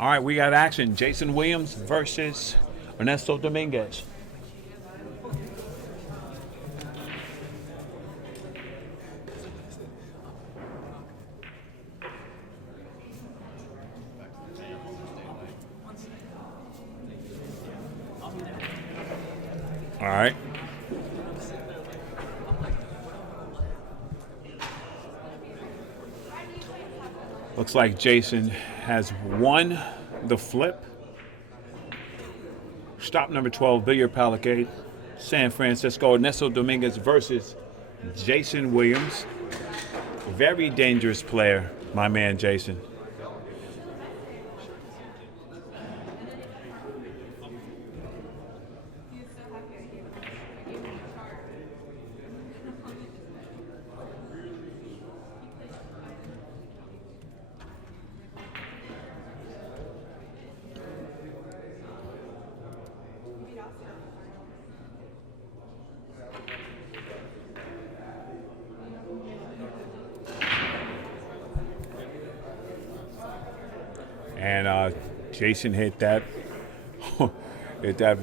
All right, we got action. Jason Williams versus Ernesto Dominguez. All right. Looks like Jason has won the flip. Stop number 12, Billiard Palacade, San Francisco. Ernesto Dominguez versus Jason Williams. Very dangerous player, my man Jason. And Jason hit that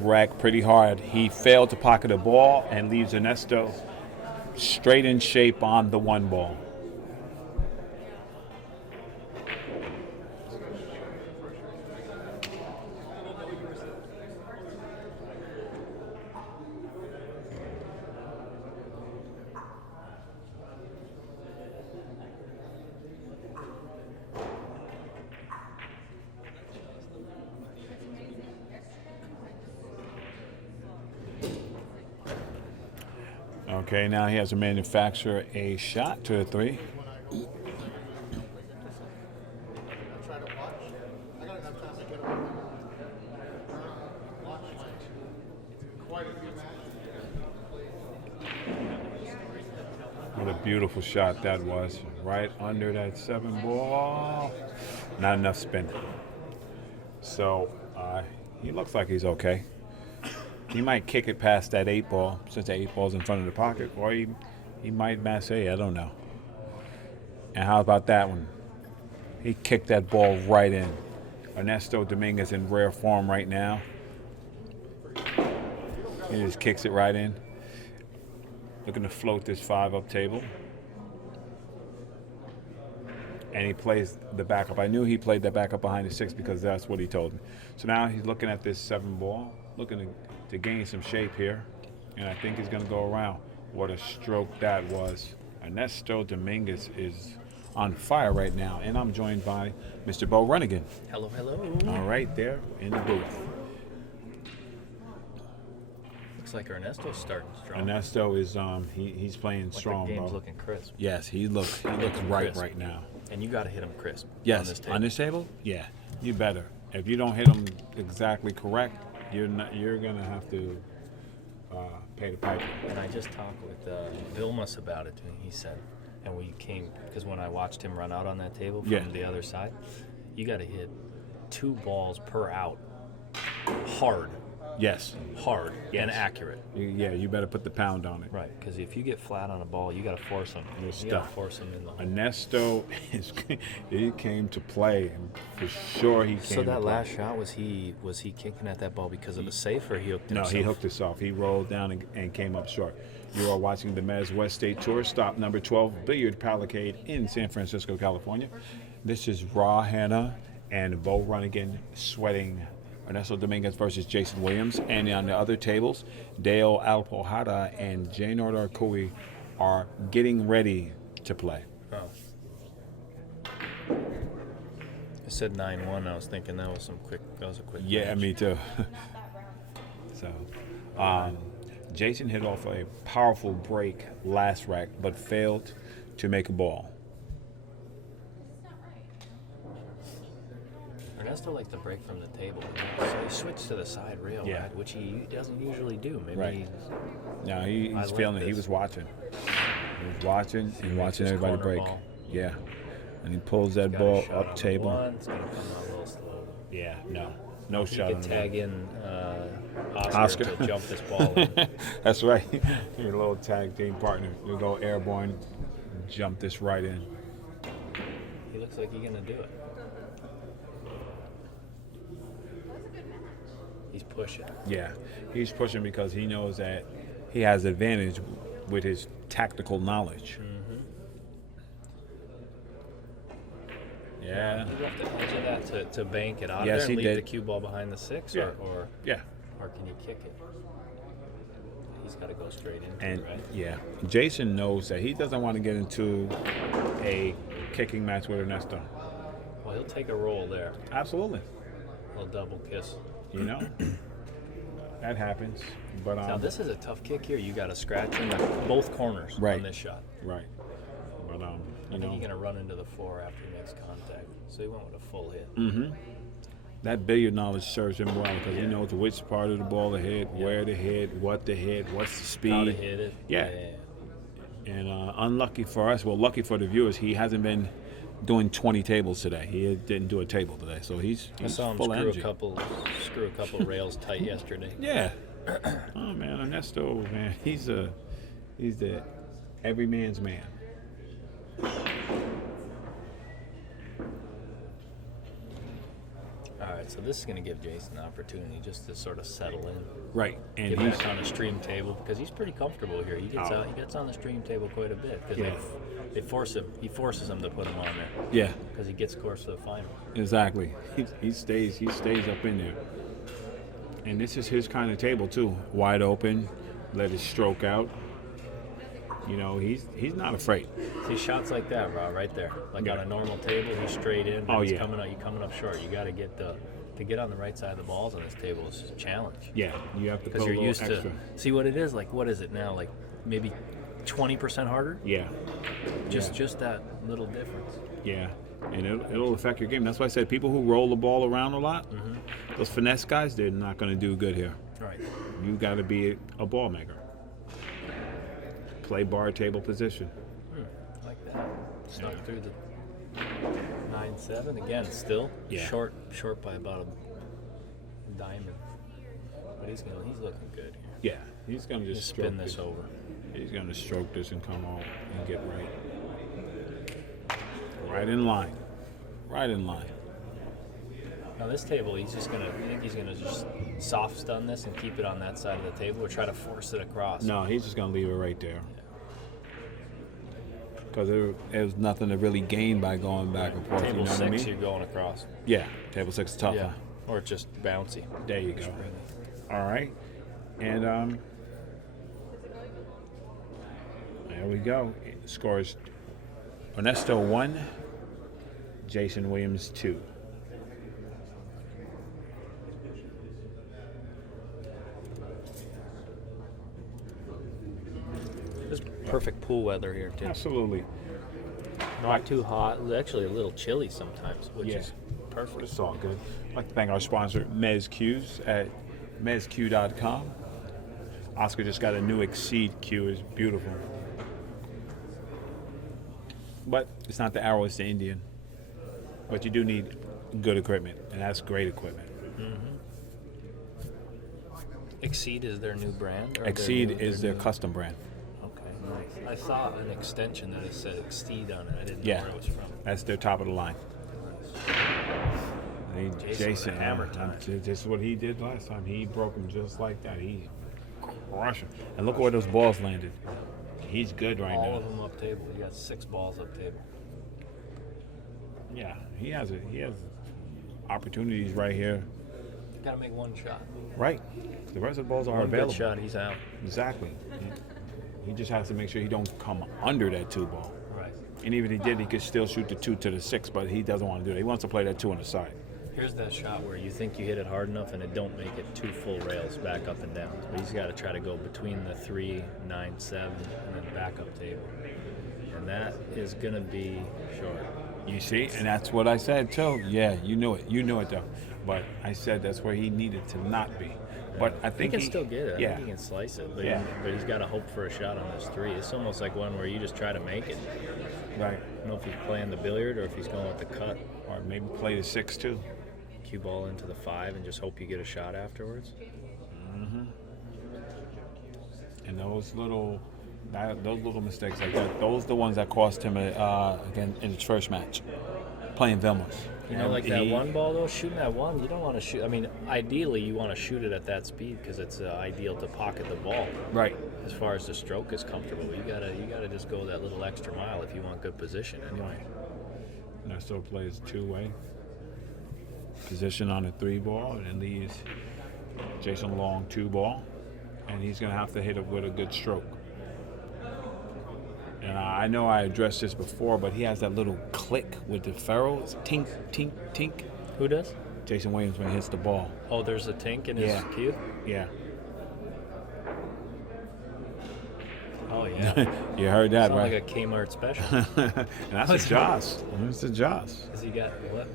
rack pretty hard. He failed to pocket a ball and leaves Ernesto straight in shape on the one ball. Okay, now he has to manufacture a shot to a three. What a beautiful shot that was. Right under that 7 ball. Not enough spin. So he looks like he's okay. He might kick it past that 8 ball, since the 8 ball's in front of the pocket, or he might masse, I don't know. And how about that one? He kicked that ball right in. Ernesto Dominguez in rare form right now. He just kicks it right in. Looking to float this 5-up table. And he plays the backup. I knew he played the backup behind the 6 because that's what he told me. So now he's looking at this 7 ball, looking to gain some shape here. And I think he's going to go around. What a stroke that was. Ernesto Dominguez is on fire right now. And I'm joined by Mr. Bo Runnigan. Hello, hello. All right, there in the booth. Looks like Ernesto's starting strong. Ernesto is he's playing strong, the game's bro. looking crisp. Yes, he looks right Crisp. right now. And you got to hit him crisp. Yes, on this table. Yeah, you better. If you don't hit him exactly correct, you're gonna have to pay the piper. And I just talked with Vilmas about it, and he said, and we came because when I watched him run out on that table from the other side, you got to hit 2 balls per out, hard. Yes. Hard and accurate. Yeah, you better put the pound on it. Right, because if you get flat on a ball, you got to force them. You got to force them in the hole. Ernesto he came to play. For sure he came. So that last shot, was he kicking at that ball because of a safe, or he hooked himself? No, he hooked himself. He rolled down and came up short. You are watching the Mezz West State Tour, stop number 12, Billiard Palacade in San Francisco, California. This is Raw Hanna and Bo Runnigan sweating Ernesto Dominguez versus Jason Williams. And on the other tables, Dale Alpohada and Jaynor Arcui are getting ready to play. Oh. I said 9-1. I was thinking that was a quick Yeah, match. me too. So, Jason hit off a powerful break last rack, but failed to make a ball. Ernesto likes to break from the table. So he switched to the side rail, right, which he doesn't usually do. Maybe No, he's feeling it. He was watching. He was watching and watching everybody break. Ball. Yeah. And he pulls that ball up table. It's going to come out a little slow. Yeah, no shot. You could tag in Oscar to jump this ball in. That's right. Your little tag team partner. You go airborne, jump this right in. He looks like he's going to do it. pushing. Yeah, he's pushing because he knows that he has advantage with his tactical knowledge. Yeah. He left the edge of that to bank it out Yes, there and he leave did. the cue ball behind the 6, Yeah. or Yeah. can you kick it? He's got to go straight into And it, right? yeah, Jason knows that he doesn't want to get into a kicking match with Ernesto. Well, he'll take a roll there. Absolutely. A little double kiss. You know, that happens. But Now, this is a tough kick here. You got to scratch in both corners Right. on this shot. right. But I you think know, you're going to run into the 4 after he makes contact. So he went with a full hit. that billiard knowledge serves him well because he Yeah. knows which part of the ball to hit, Yeah. where to hit, what to hit, what's the speed. How to hit it. Yeah. And unlucky for us, well, lucky for the viewers, he hasn't been doing 20 tables today. He didn't do a table today, so he's I saw him full screw energy. a couple rails tight yesterday. Yeah. Oh man, Ernesto, man, he's the every man's man. All right, so this is going to give Jason an opportunity just to sort of settle in. Right, and Get he's back on the stream table because he's pretty comfortable here. He gets Oh. out. He gets on the stream table quite a bit because Yeah. they force him. He forces them to put him on there yeah, because he gets course to the final. exactly. He stays up in there. And this is his kind of table too. Wide open, let it stroke out. You know, he's not afraid. See shots like that, Rob, right there. Like Yeah. on a normal table, he's straight in. Oh, he's yeah. coming up. You're coming up short. You got to get to get on the right side of the balls on this table is a challenge. Yeah, you have to put Because a you're little used extra. to see what it is. Like what is it now? Like maybe 20% harder. Yeah, Just that little difference. yeah, and it'll affect your game. That's why I said people who roll the ball around a lot, those finesse guys, they're not going to do good here. All right. You got to be a ball maker. Play bar table position. Like that. Snuck through the 9-7 again. Still Yeah. short by about a diamond. But he's looking good here. Yeah, he's going to just Spin stroke this over. He's going to stroke this and come on and get right. Right in line. Right in line. Now this table, you think he's gonna just soft stun this and keep it on that side of the table, or try to force it across? No, he's just going to leave it right there. Because there was nothing to really gain by going back and forth. Table you know 6, what I mean? you're going across. Yeah, table 6 is tougher. Yeah, or it's just bouncy. There you go. All right. And there we go. It scores Ernesto 1, Jason Williams 2. Just perfect pool weather here too. Absolutely. Not too hot. Actually, a little chilly sometimes, which Yeah. is perfect. It's all good. I'd like to thank our sponsor, Mezz Cues at mezzq.com. Oscar just got a new Exceed cue. It's beautiful. But it's not the arrow, it's the Indian. But you do need good equipment, and that's great equipment. Exceed is their new brand. Or Exceed is their custom brand. Okay, nice. I saw an extension that it said Exceed on it. I didn't know Yeah, where it was from. that's their top of the line. Jason, hammer time. this is what he did last time. He broke them just like that. He crushed them. And look where those balls landed. He's good right All now. of them up table. You got 6 balls up table. Yeah, he has opportunities right here. You gotta make one shot. Right. The rest of the balls are One available. good shot, he's out. Exactly. He just has to make sure he don't come under that 2 ball. Right. And even if he did, he could still shoot the 2 to the 6, but he doesn't want to do that. He wants to play that 2 on the side. Here's that shot where you think you hit it hard enough and it don't make it 2 full rails back up and down. So he's got to try to go between the 3, 9, 7, and then back up table. And that is going to be short. You see? And that's what I said, too. Yeah, you knew it. You knew it, though. But I said that's where he needed to not be. But I He think can still get it. I Yeah. think he can slice it. But, Yeah. but he's got to hope for a shot on this 3. It's almost like one where you just try to make it. Right. I don't know if he's playing the billiard or if he's going with the cut. Or maybe play the 6, too. Cue ball into the 5 and just hope you get a shot afterwards. And those little mistakes like that, those are the ones that cost him again in his first match. playing Vilmas. You know, like that one ball though, shooting that one, you don't want to shoot. I mean, ideally you want to shoot it at that speed because it's ideal to pocket the ball. Right. As far as the stroke is comfortable, you gotta just go that little extra mile if you want good position. Anyway. Ernesto plays two-way position on a 3-ball, and then leaves Jason Long 2-ball, and he's gonna have to hit it with a good stroke. And I know I addressed this before, but he has that little click with the ferrules. Tink, tink, tink. Who does? Jason Williams when he hits the ball. Oh, there's a tink in his cue? Yeah. Oh, yeah. You heard that, Sound right? like a Kmart special. And that's a Joss. It's a Joss. Has he got what?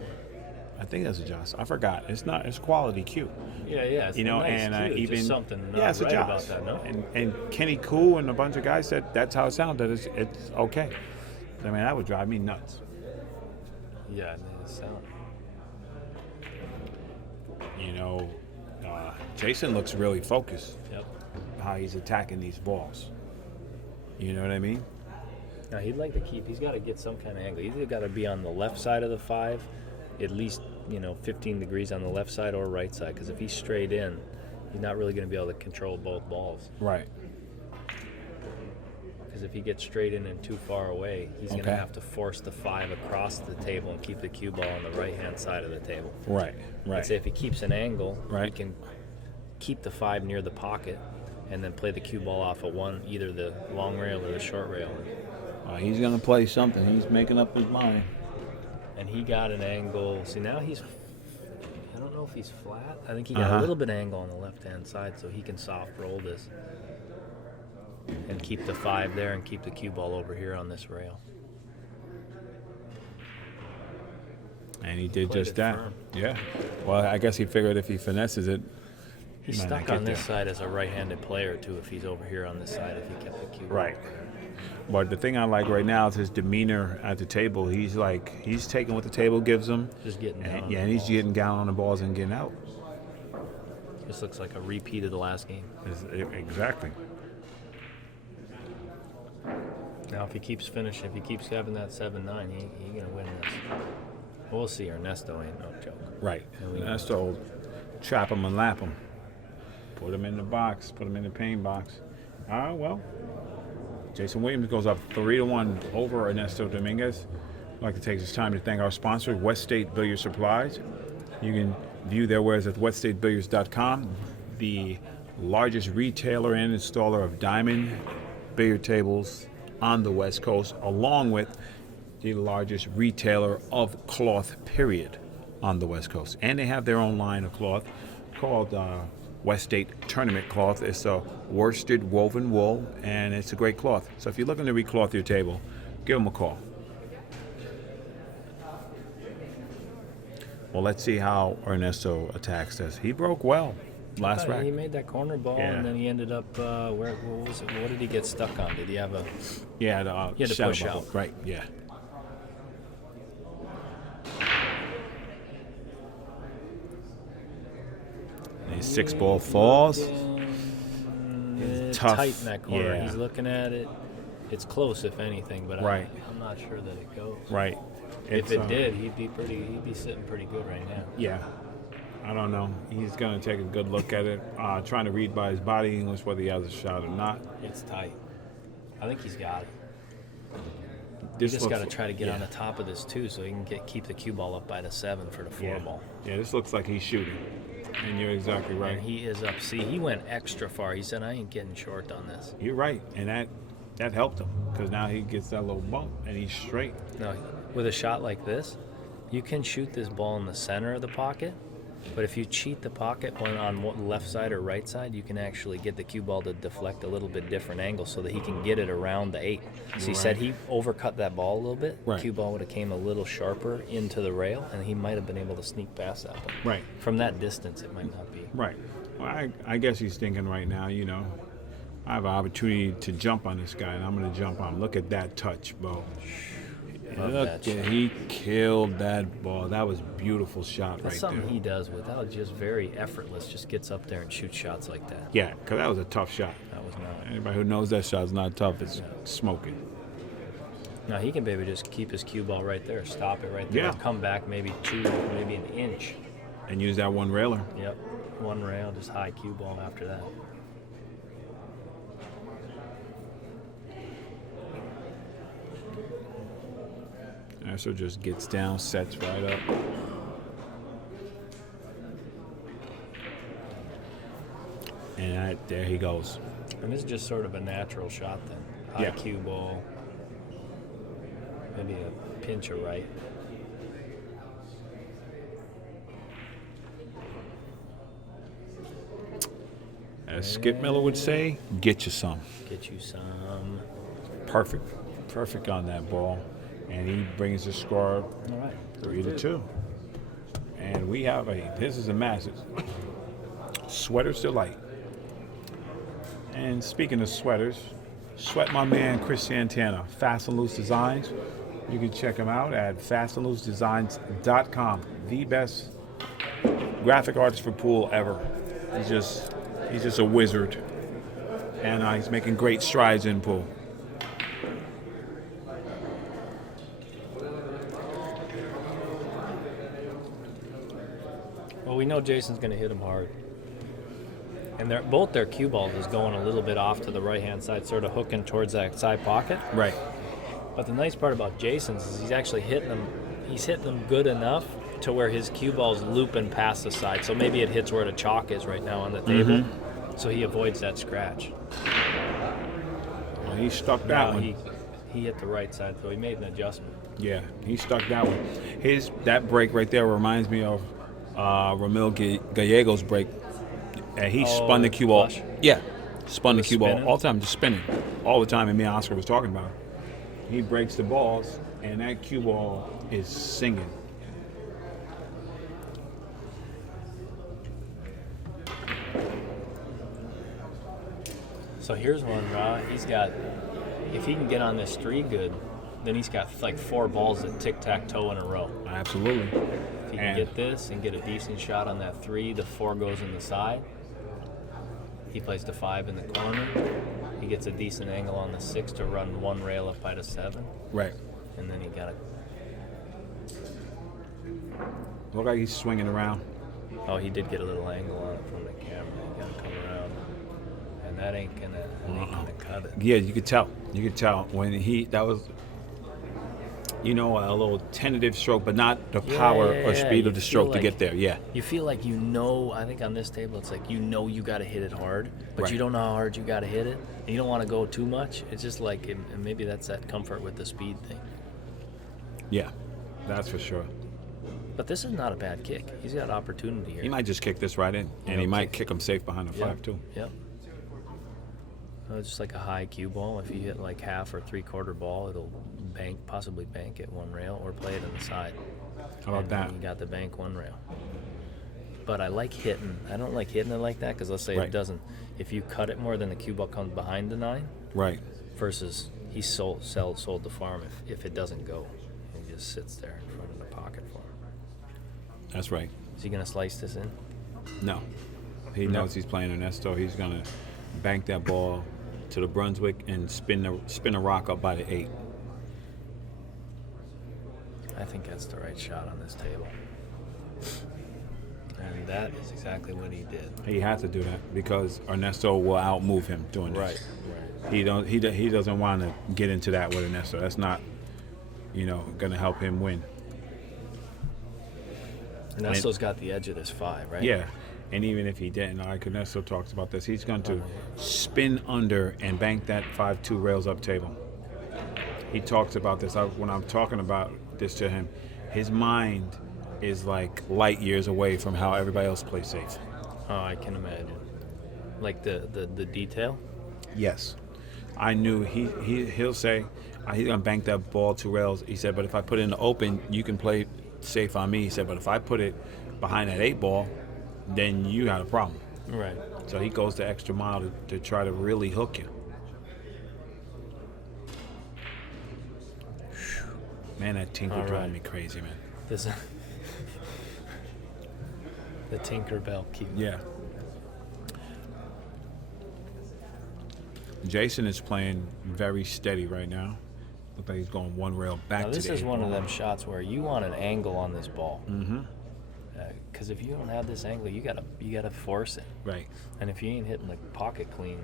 I think that's a Joss. I forgot. It's not. It's quality cue. Yeah. It's a nice cue. Even just something not it's a right Joss. about that, no? And Kenny Cool and a bunch of guys said that's how it sounded. It's okay. I mean, that would drive me nuts. Yeah, it sound. You know, Jason looks really focused. Yep. How he's attacking these balls. You know what I mean? Now he'd like to keep. He's got to get some kind of angle. He's either got to be on the left side of the 5, at least 15 degrees on the left side or right side. Because if he's straight in, he's not really going to be able to control both balls. Right. Because if he gets straight in and too far away, he's going to have to force the 5 across the table and keep the cue ball on the right-hand side of the table. Right. I'd say if he keeps an angle, right, he can keep the 5 near the pocket and then play the cue ball off of either the long rail or the short rail. He's going to play something. He's making up his mind. And he got an angle. See, now I don't know if he's flat. I think he got a little bit of angle on the left-hand side, so he can soft roll this and keep the 5 there and keep the cue ball over here on this rail. And he did just that. Firm. Yeah. Well, I guess he figured if he finesses it, he's stuck on this side as a right-handed player, too, if he's over here on this side, if he kept the cue ball. Right. But the thing I like right now is his demeanor at the table. He's taking what the table gives him. Just getting down. And he's getting down on the balls and getting out. This looks like a repeat of the last game. Exactly. Now, if he keeps finishing, if he keeps having that 7-9, he's going to win this. We'll see. Ernesto ain't no joke. Right. Ernesto will trap him and lap him. Put him in the box. Put him in the pain box. Well, Jason Williams goes up 3-1 over Ernesto Dominguez. I'd like to take this time to thank our sponsor, West State Billiard Supplies. You can view their wares at weststatebilliards.com, the largest retailer and installer of diamond billiard tables on the West Coast, along with the largest retailer of cloth, period, on the West Coast. And they have their own line of cloth called West State Tournament Cloth. It's a worsted woven wool, and it's a great cloth. So if you're looking to recloth your table, give them a call. Well, let's see how Ernesto attacks this. He broke well last rack. He made that corner ball, and then he ended up, what was it? What did he get stuck on? Did he have a... he had to push bubble. out. Right, yeah. His 6-ball falls. It's tough. tight in that corner. Yeah. He's looking at it. It's close, if anything, but Right. I'm not sure that it goes. Right. If it did, he'd be sitting pretty good right now. Yeah. I don't know. He's going to take a good look at it, trying to read by his body English whether he has a shot or not. It's tight. I think he's got it. This He's just got to looks- try to get yeah. on the top of this, too, so he can keep the cue ball up by the 7 for the 4 ball. Yeah, this looks like he's shooting. And you're exactly right. And he is up. See, he went extra far. He said, I ain't getting short on this. You're right. And that helped him because now he gets that little bump and he's straight. No, with a shot like this, you can shoot this ball in the center of the pocket, but if you cheat the pocket on one left side or right side, you can actually get the cue ball to deflect a little bit different angle so that he can get it around the 8. So he said he overcut that ball a little bit. Right. The cue ball would have came a little sharper into the rail, and he might have been able to sneak past that. But Right. from that distance, it might not be. Right. Well, I guess he's thinking right now, I have an opportunity to jump on this guy, and I'm going to jump on him. Look at that touch, bro. Look, he killed that ball. That was a beautiful shot That's right something there. he does without just very effortless, just gets up there and shoots shots like that. Yeah, because that was a tough shot. That was not. Anybody who knows that shot's not tough is smoking. Now he can maybe just keep his cue ball right there, stop it right there, Yeah. come back maybe an inch. And use that one railer. Yep, one rail, just high cue ball after that. So just gets down, sets right up. And there he goes. And this is just sort of a natural shot then. High cue ball, maybe a pinch of right. As Skip Miller would say, get you some. Get you some. Perfect. Perfect on that ball. And he brings the score All right. 3-2. And we have this is a massive Sweater's Delight. And speaking of sweaters, sweat my man Chris Santana, Fast and Loose Designs. You can check him out at fastandloosedesigns.com. The best graphic artist for pool ever. He's just a wizard. And he's making great strides in pool. Well, we know Jason's going to hit him hard. And both their cue balls is going a little bit off to the right-hand side, sort of hooking towards that side pocket. Right. But the nice part about Jason's is he's actually hitting them. He's hitting them good enough to where his cue ball's looping past the side. So maybe it hits where the chalk is right now on the table. Mm-hmm. So he avoids that scratch. Well, he stuck that Now one. he hit the right side, so he made an adjustment. Yeah, he stuck that one. That break right there reminds me of Ramil Gallego's break. And he spun the cue ball. flush? Yeah, spun the cue ball spinning? all the time, just spinning all the time. And me and Oscar was talking about it. He breaks the balls, and that cue ball is singing. So here's one, he's got, if he can get on this 3 good, then he's got like 4 balls that tic-tac-toe in a row. Absolutely. If he can get this and get a decent shot on that 3, the 4 goes in the side. He plays the 5 in the corner. He gets a decent angle on the 6 to run 1 rail up by the 7. Right. And then he got it. Look like he's swinging around. Oh, he did get a little angle on it from the camera. He got to come around. And that ain't gonna cut it. Yeah, you could tell. You could tell when that was, a little tentative stroke, but not the power or speed of the stroke to get there. Yeah. You feel like I think on this table it's like you got to hit it hard, but Right. you don't know how hard you got to hit it, and you don't want to go too much. It's just like, and maybe that's that comfort with the speed thing. Yeah, that's for sure. But this is not a bad kick. He's got opportunity here. He might just kick this right in, and he might kick him safe behind the 5 too. Yep. It's just like a high cue ball. If you hit like half or 3/4 ball, it'll possibly bank at 1 rail or play it on the side. How about that? You got the bank 1 rail. But I like hitting. I don't like hitting it like that because let's say Right. it doesn't. If you cut it more than the cue ball comes behind the 9, Right. versus he sold the farm if it doesn't go. He just sits there in front of the pocket for him. That's right. Is he going to slice this in? No. He knows he's playing Ernesto. He's going to bank that ball to the Brunswick and spin a rock up by the 8. I think that's the right shot on this table. And that is exactly what he did. He has to do that because Ernesto will outmove him doing this. Right. He doesn't want to get into that with Ernesto. That's not, going to help him win. Ernesto's got the edge of this 5, right? Yeah. And even if he didn't, like Ernesto talks about this, he's going to spin under and bank that 5-2 rails up table. He talks about this. When I'm talking about this to him, his mind is like light years away from how everybody else plays safe. Oh, I can imagine. Like the detail? Yes. I knew he'll say he's going to bank that ball 2 rails. He said, but if I put it in the open, you can play safe on me. He said, but if I put it behind that 8 ball, then you got a problem. Right. So he goes the extra mile to try to really hook you. Man, that Tinker driving me crazy, man. This the Tinkerbell cue. Yeah. Jason is playing very steady right now. Look like he's going one rail back Now to this the is eight one ball. of them shots where you want an angle on this ball. Mm-hmm. Because if you don't have this angle, you gotta force it. Right. And if you ain't hitting the pocket clean,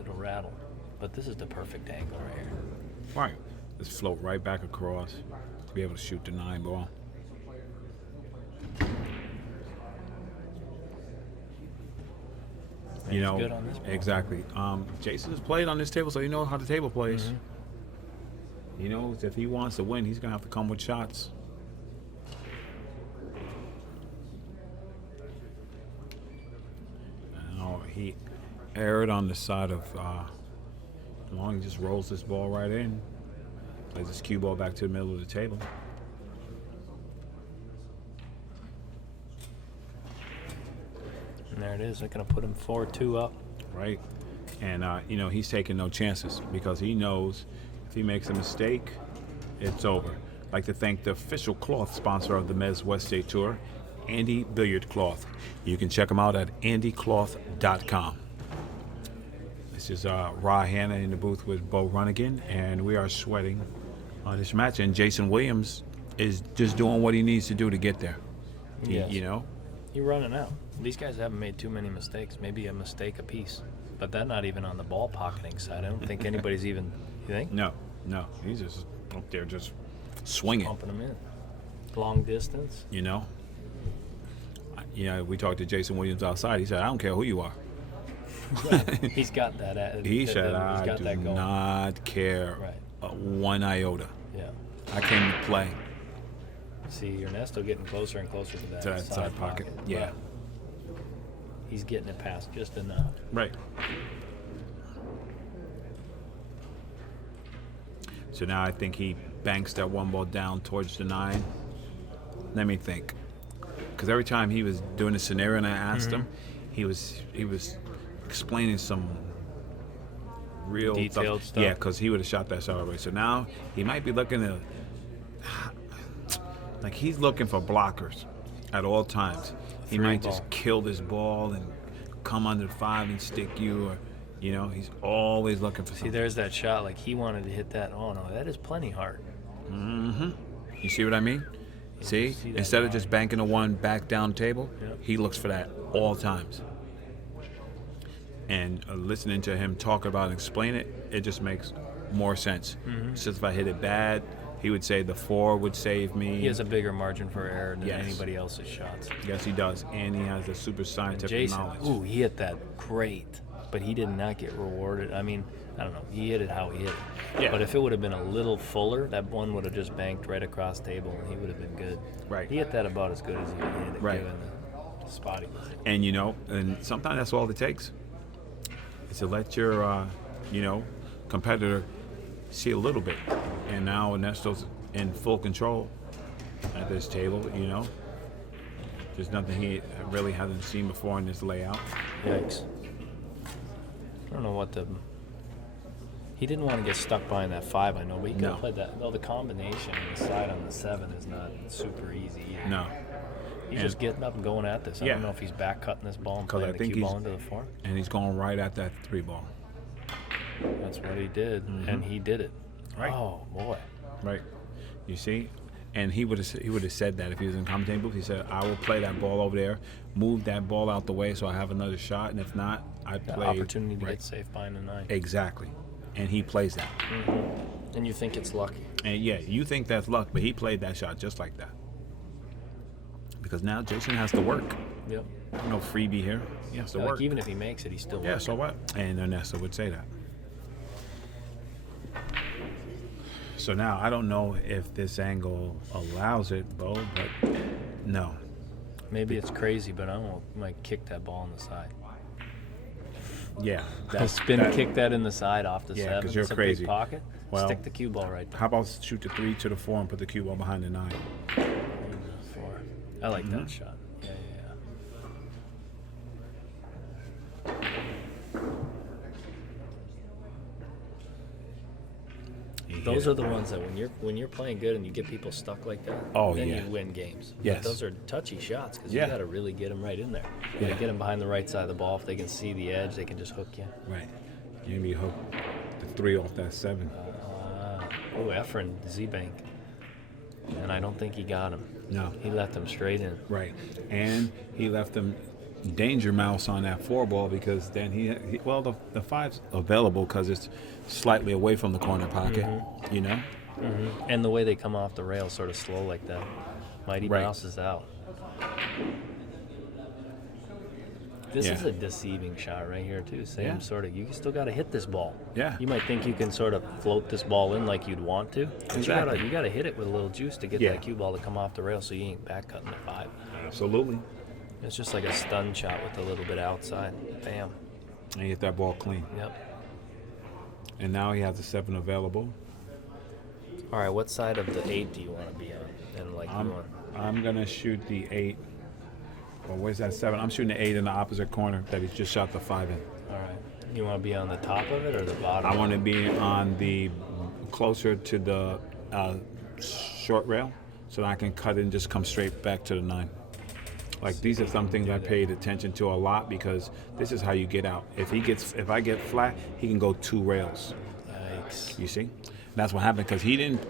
it'll rattle. But this is the perfect angle right here. Right. Just float right back across to be able to shoot the 9 ball. And You he's know, good on this ball. exactly. Jason has played on this table, so you know how the table plays. Mhm. He knows if he wants to win, he's gonna have to come with shots. Now he erred on the side of Long. He just rolls this ball right in, plays this cue ball back to the middle of the table. And there it is. They're gonna put him 4-2 up. Right. And, you know, he's taking no chances because he knows if he makes a mistake, it's over. I'd like to thank the official cloth sponsor of the MWST Tour, Andy Billiard Cloth. You can check them out at andycloth.com. This is Ra Hanna in the booth with Bo Runnigan, and we are sweating on this match. And Jason Williams is just doing what he needs to do to get there. Yes. You know? You're running out. These guys haven't made too many mistakes. Maybe a mistake apiece. But that's not even on the ball pocketing side. I don't think anybody's even, you think? No. He's just up there just swinging. Pumping them in. Long distance. You know? We talked to Jason Williams outside. He said, I don't care who you are. He's got that. He said, he's I got do that going. not care Right. one iota. Yeah. I came to play. See, Ernesto getting closer and closer to that, To that side pocket. Yeah. But he's getting it past just enough. Right. So now I think he banks that one ball down towards the 9. Let me think. Because every time he was doing a scenario and I asked him, he was explaining some real Detailed stuff. Yeah, because he would have shot that shot already. So now he might be looking at, like he's looking for blockers at all times. He might just kill this ball and come under the 5 and stick you, or he's always looking for something. See, there's that shot. Like he wanted to hit that. Oh no, that is plenty hard. Mm-hmm. You see what I mean? See? Instead of just banking the one back down table, he looks for that all times. And listening to him talk about and explain it, it just makes more sense. It's just if I hit it bad, he would say the 4 would save me. He has a bigger margin for error than anybody else's shots. Yes, he does. And he has the super scientific Jason, knowledge. ooh, he hit that great, but he did not get rewarded. I mean, I don't know. He hit it how he hit it. Yeah. But if it would have been a little fuller, that one would have just banked right across the table, and he would have been good. Right. He hit that about as good as he can hit it, Right. given the spot he was in. And, and sometimes that's all it takes. Is to let your, competitor see a little bit. And now Ernesto's in full control at this table, There's nothing he really hasn't seen before in this layout. Yikes. I don't know what he didn't want to get stuck behind that 5, I know, but he could have played that. Though the combination on the side on the 7 is not super easy either. No. He's just getting up and going at this. I don't know if he's back cutting this ball and playing the cue ball into the 4. And he's going right at that 3 ball. That's what he did, and he did it. Right. Oh, boy. Right. You see? And he would have said that if he was in the commentating booth. He said, I will play that ball over there, move that ball out the way so I have another shot, and if not, I play. Opportunity to get safe behind the 9. Exactly. And he plays that. And you think it's lucky. And yeah, you think that's luck, but he played that shot just like that. Because now Jason has to work. Yep. No freebie here. He has to work. Even if he makes it, he's still Yeah, working. so what? And Ernesto would say that. So now, I don't know if this angle allows it, Bo, but no. Maybe it's crazy, but I might kick that ball on the side. Yeah. Kick that in the side off the 7. Yeah, because you're it's crazy. A big pocket. Well, stick the cue ball right there. How about shoot the 3 to the 4 and put the cue ball behind the 9? 4. I like that shot. Yeah. Those are the ones that when you're playing good and you get people stuck like that, then you win games. Yes. But those are touchy shots because you got to really get them right in there. You got to Yeah. get them behind the right side of the ball. If they can see the edge, they can just hook you. Right. You need to hook the 3 off that 7. Oh, Efren, Z-Bank. And I don't think he got him. No. He left him straight in. Right. And he left him danger mouse on that 4 ball because then he well, the 5's available because it's slightly away from the corner pocket, you know? And the way they come off the rail sort of slow like that. Mighty Right. Mouse is out. This is a deceiving shot right here too. Same sort of. You still got to hit this ball. Yeah. You might think you can sort of float this ball in like you'd want to. But Exactly. you got to hit it with a little juice to get that cue ball to come off the rail, so you ain't back cutting the 5. Absolutely. It's just like a stun shot with a little bit outside. Bam. And he hit that ball clean. Yep. And now he has a 7 available. All right. What side of the 8 do you want to be on? And like you want. I'm gonna shoot the 8. Well, where's that 7? I'm shooting the 8 in the opposite corner that he just shot the 5 in. All right. You want to be on the top of it or the bottom? I want to be on the closer to the short rail so that I can cut and just come straight back to the 9. Like, these are some things I paid attention to a lot because this is how you get out. If I get flat, he can go 2 rails. Yikes. You see? And that's what happened because he didn't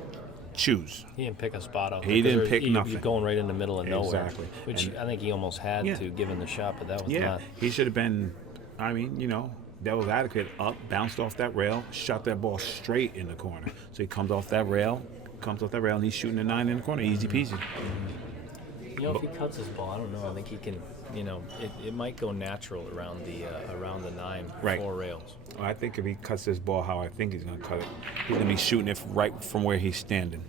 choose. He didn't pick a spot out. He didn't pick You're nothing. going right in the middle of nowhere. Exactly. Which I think he almost had to, given the shot, but that was not. He should have been, I mean, you know, that was adequate. Up, bounced off that rail, shot that ball straight in the corner. So he comes off that rail, and he's shooting a 9 in the corner. Easy peasy. You know, if he cuts his ball, I don't know. I think he can. You know, it might go natural around the 9 4 rails. Well, I think if he cuts this ball how I think he's going to cut it, he's going to be shooting it right from where he's standing.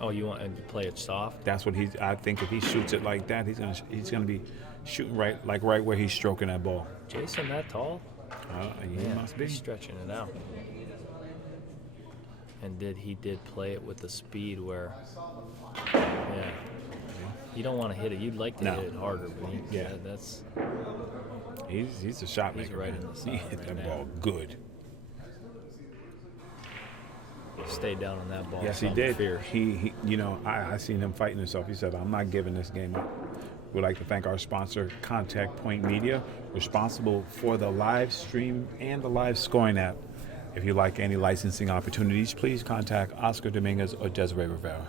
Oh, you want to play it soft? That's what I think if he shoots it like that, he's gonna be shooting right where he's stroking that ball. Jason, that tall? He must be He's stretching it out. And he did play it with the speed where, you don't want to hit it. You'd like to hit it harder, but that's. He's a shot maker. He's right in the side. He hit that ball good. Stayed down on that ball. Yes, he did. Fierce. He you know, I seen him fighting himself. He said, "I'm not giving this game up." We'd like to thank our sponsor, Contact Point Media, responsible for the live stream and the live scoring app. If you like any licensing opportunities, please contact Oscar Dominguez or Desiree Rivera.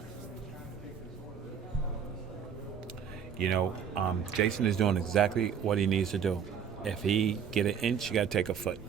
You know, Jason is doing exactly what he needs to do. If he get an inch, you got to take a foot.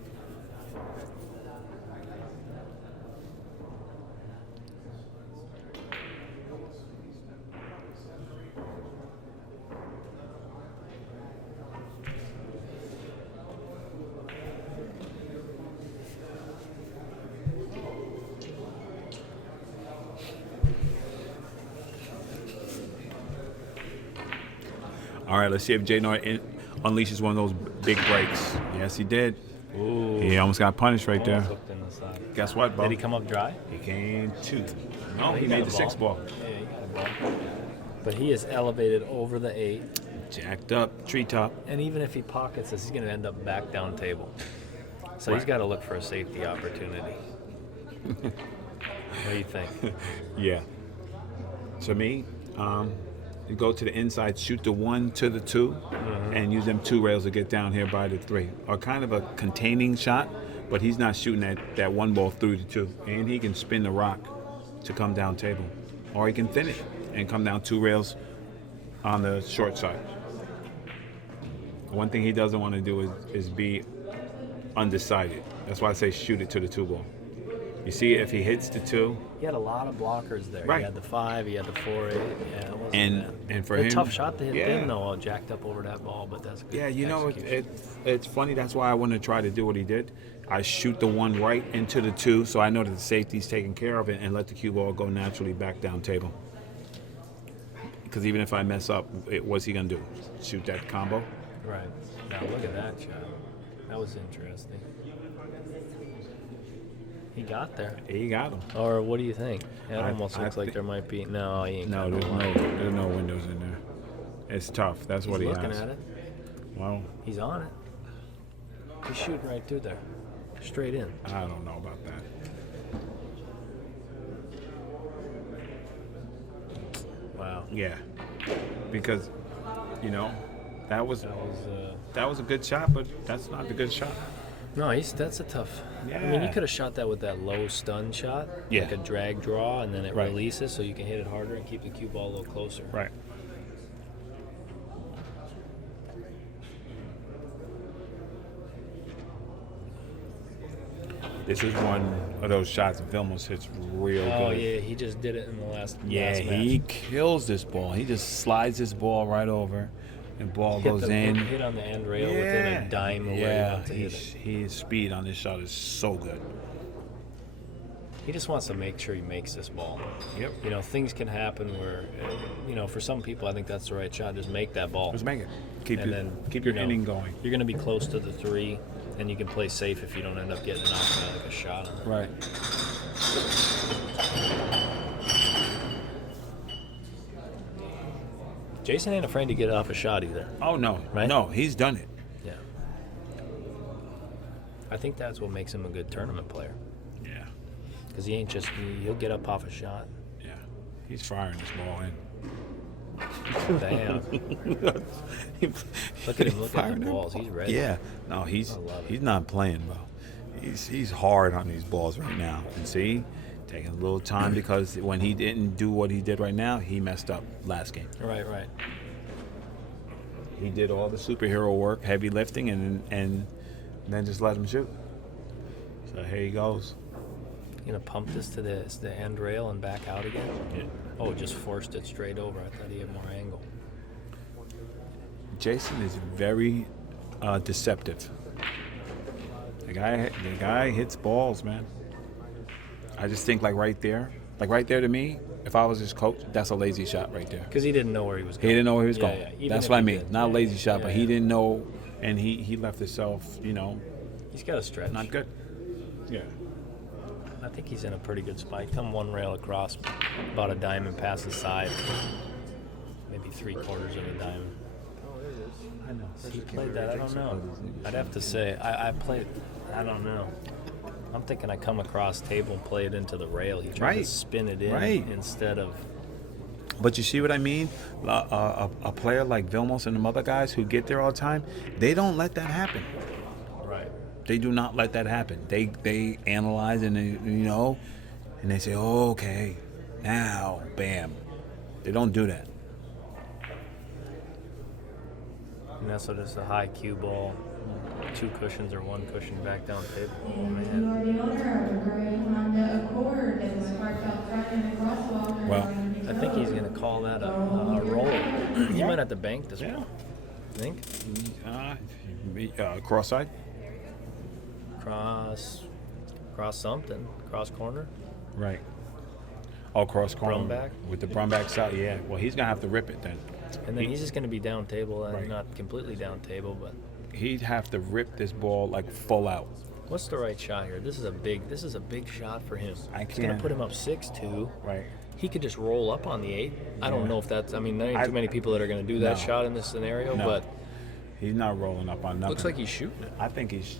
All right, let's see if Jay Norton unleashes one of those big breaks. Yes, he did. Ooh. He almost got punished right there. Hooked in the side. Guess what, Bo? Did he come up dry? He came 2. No, he got made a the 6 ball. Yeah, he got a ball. But he is elevated over the 8. Jacked up, treetop. And even if he pockets this, he's going to end up back down table. So he's got to look for a safety opportunity. What do you think? Yeah. To me, you go to the inside, shoot the 1 to the 2, and use them 2 rails to get down here by the 3. Or kind of a containing shot, but he's not shooting that 1 ball through the 2. And he can spin the rock to come down table. Or he can thin it and come down 2 rails on the short side. One thing he doesn't want to do is be undecided. That's why I say shoot it to the 2 ball. You see, if he hits the 2, He had a lot of blockers there. Right. He had the 5, he had the 4-8. Yeah, it wasn't bad. and for A him, tough shot to hit thin, though, jacked up over that ball, but that's good. Yeah, you know, execution. it's funny. That's why I want to try to do what he did. I shoot the 1 right into the 2, so I know that the safety's taking care of it, and let the cue ball go naturally back down table. Because even if I mess up, what's he gonna do? Shoot that combo? Right. Now look at that shot. That was interesting. He got there. He got him. Or what do you think? It I- almost I looks like thi- there might be. No, he ain't No, got there's no windows in there. It's tough. That's what he looking has. at it. Well, He's on it. He's shooting right through there. Straight in. I don't know about that. Wow. Yeah, because you know that was That was a good shot, but that's not the good shot. No, that's a tough. Yeah. I mean, you could have shot that with that low stun shot, Yeah. like a drag draw, and then it Right. releases so you can hit it harder and keep the cue ball a little closer. Right. This is one of those shots Vilmos hits real Oh good. yeah, he just did it in the last. Yeah, last he match. kills this ball. He just slides this ball right over, and ball goes in. Hit on the end rail within a dime of where he Yeah, wants to hit it. his speed on this shot is so good. He just wants to make sure he makes this ball. Yep. You know, things can happen where, for some people, I think that's the right shot. Just make that ball. Just make it. Keep And your then, inning going. You're going to be close to the 3, and you can play safe if you don't end up getting knocked out like a shot on it. Right. Jason ain't afraid to get off a shot either. Oh no, Right? no, he's done it. Yeah. I think that's what makes him a good tournament player. Yeah, Because he ain't just, he'll get up off a shot. yeah, he's firing this ball in. Damn. Look at him, look at the balls. He's ready. Yeah, no, he's I love it. he's not playing well. He's hard on these balls right now. And see, taking a little time because when he didn't do what he did right now, he messed up last game. Right. He did all the superhero work, heavy lifting, and then just let him shoot. So here he goes. You gonna pump this to the end rail and back out again? Yeah. Oh, just forced it straight over. I thought he had more angle. Jason is very deceptive. The guy hits balls, man. I just think like right there to me, if I was his coach, that's a lazy shot right there. Because he didn't know where he was He going. didn't know where he was Yeah, going. yeah. Even That's if what I he mean. did. Not a Yeah, lazy shot, yeah, but yeah. he didn't know, and he left himself, He's got a stretch. not good. Yeah. I think he's in a pretty good spot. Come one rail across, about a diamond past the side. Maybe 3/4 of a diamond. I know. He played that? I don't know. I'd have to say. I played. I don't know. I'm thinking I come across table and play it into the rail. He tried to Right. spin it in Right. instead of. But you see what I mean? A player like Vilmos and them other guys who get there all the time, they don't let that happen. Right. They do not let that happen. They analyze and and they say, oh, okay, now, bam. They don't do that. And that's what it's a high cue ball. 2 cushions or 1 cushion back down table. Oh, man. You are the owner of a gray Honda Accord that was parked out front in the crosswalk. Well, I think he's going to call that a roll. He might have to bank this one. Think? Cross-side? Cross something. Cross corner. Right. Oh, cross corner. Brumback? With the Brumback side, yeah. Well, he's going to have to rip it then. And then he's just going to be down table. Right. Not completely down table, but He'd have to rip this ball like full out. what's the right shot here? This is a big shot for him. I It's going to can't- put him up 6-2. Right. He could just roll up on the 8. I don't Yeah. know if that's. I mean, there ain't too many people that are going to do that No. shot in this scenario, No. but He's not rolling up on nothing. looks like he's shooting it. I think he's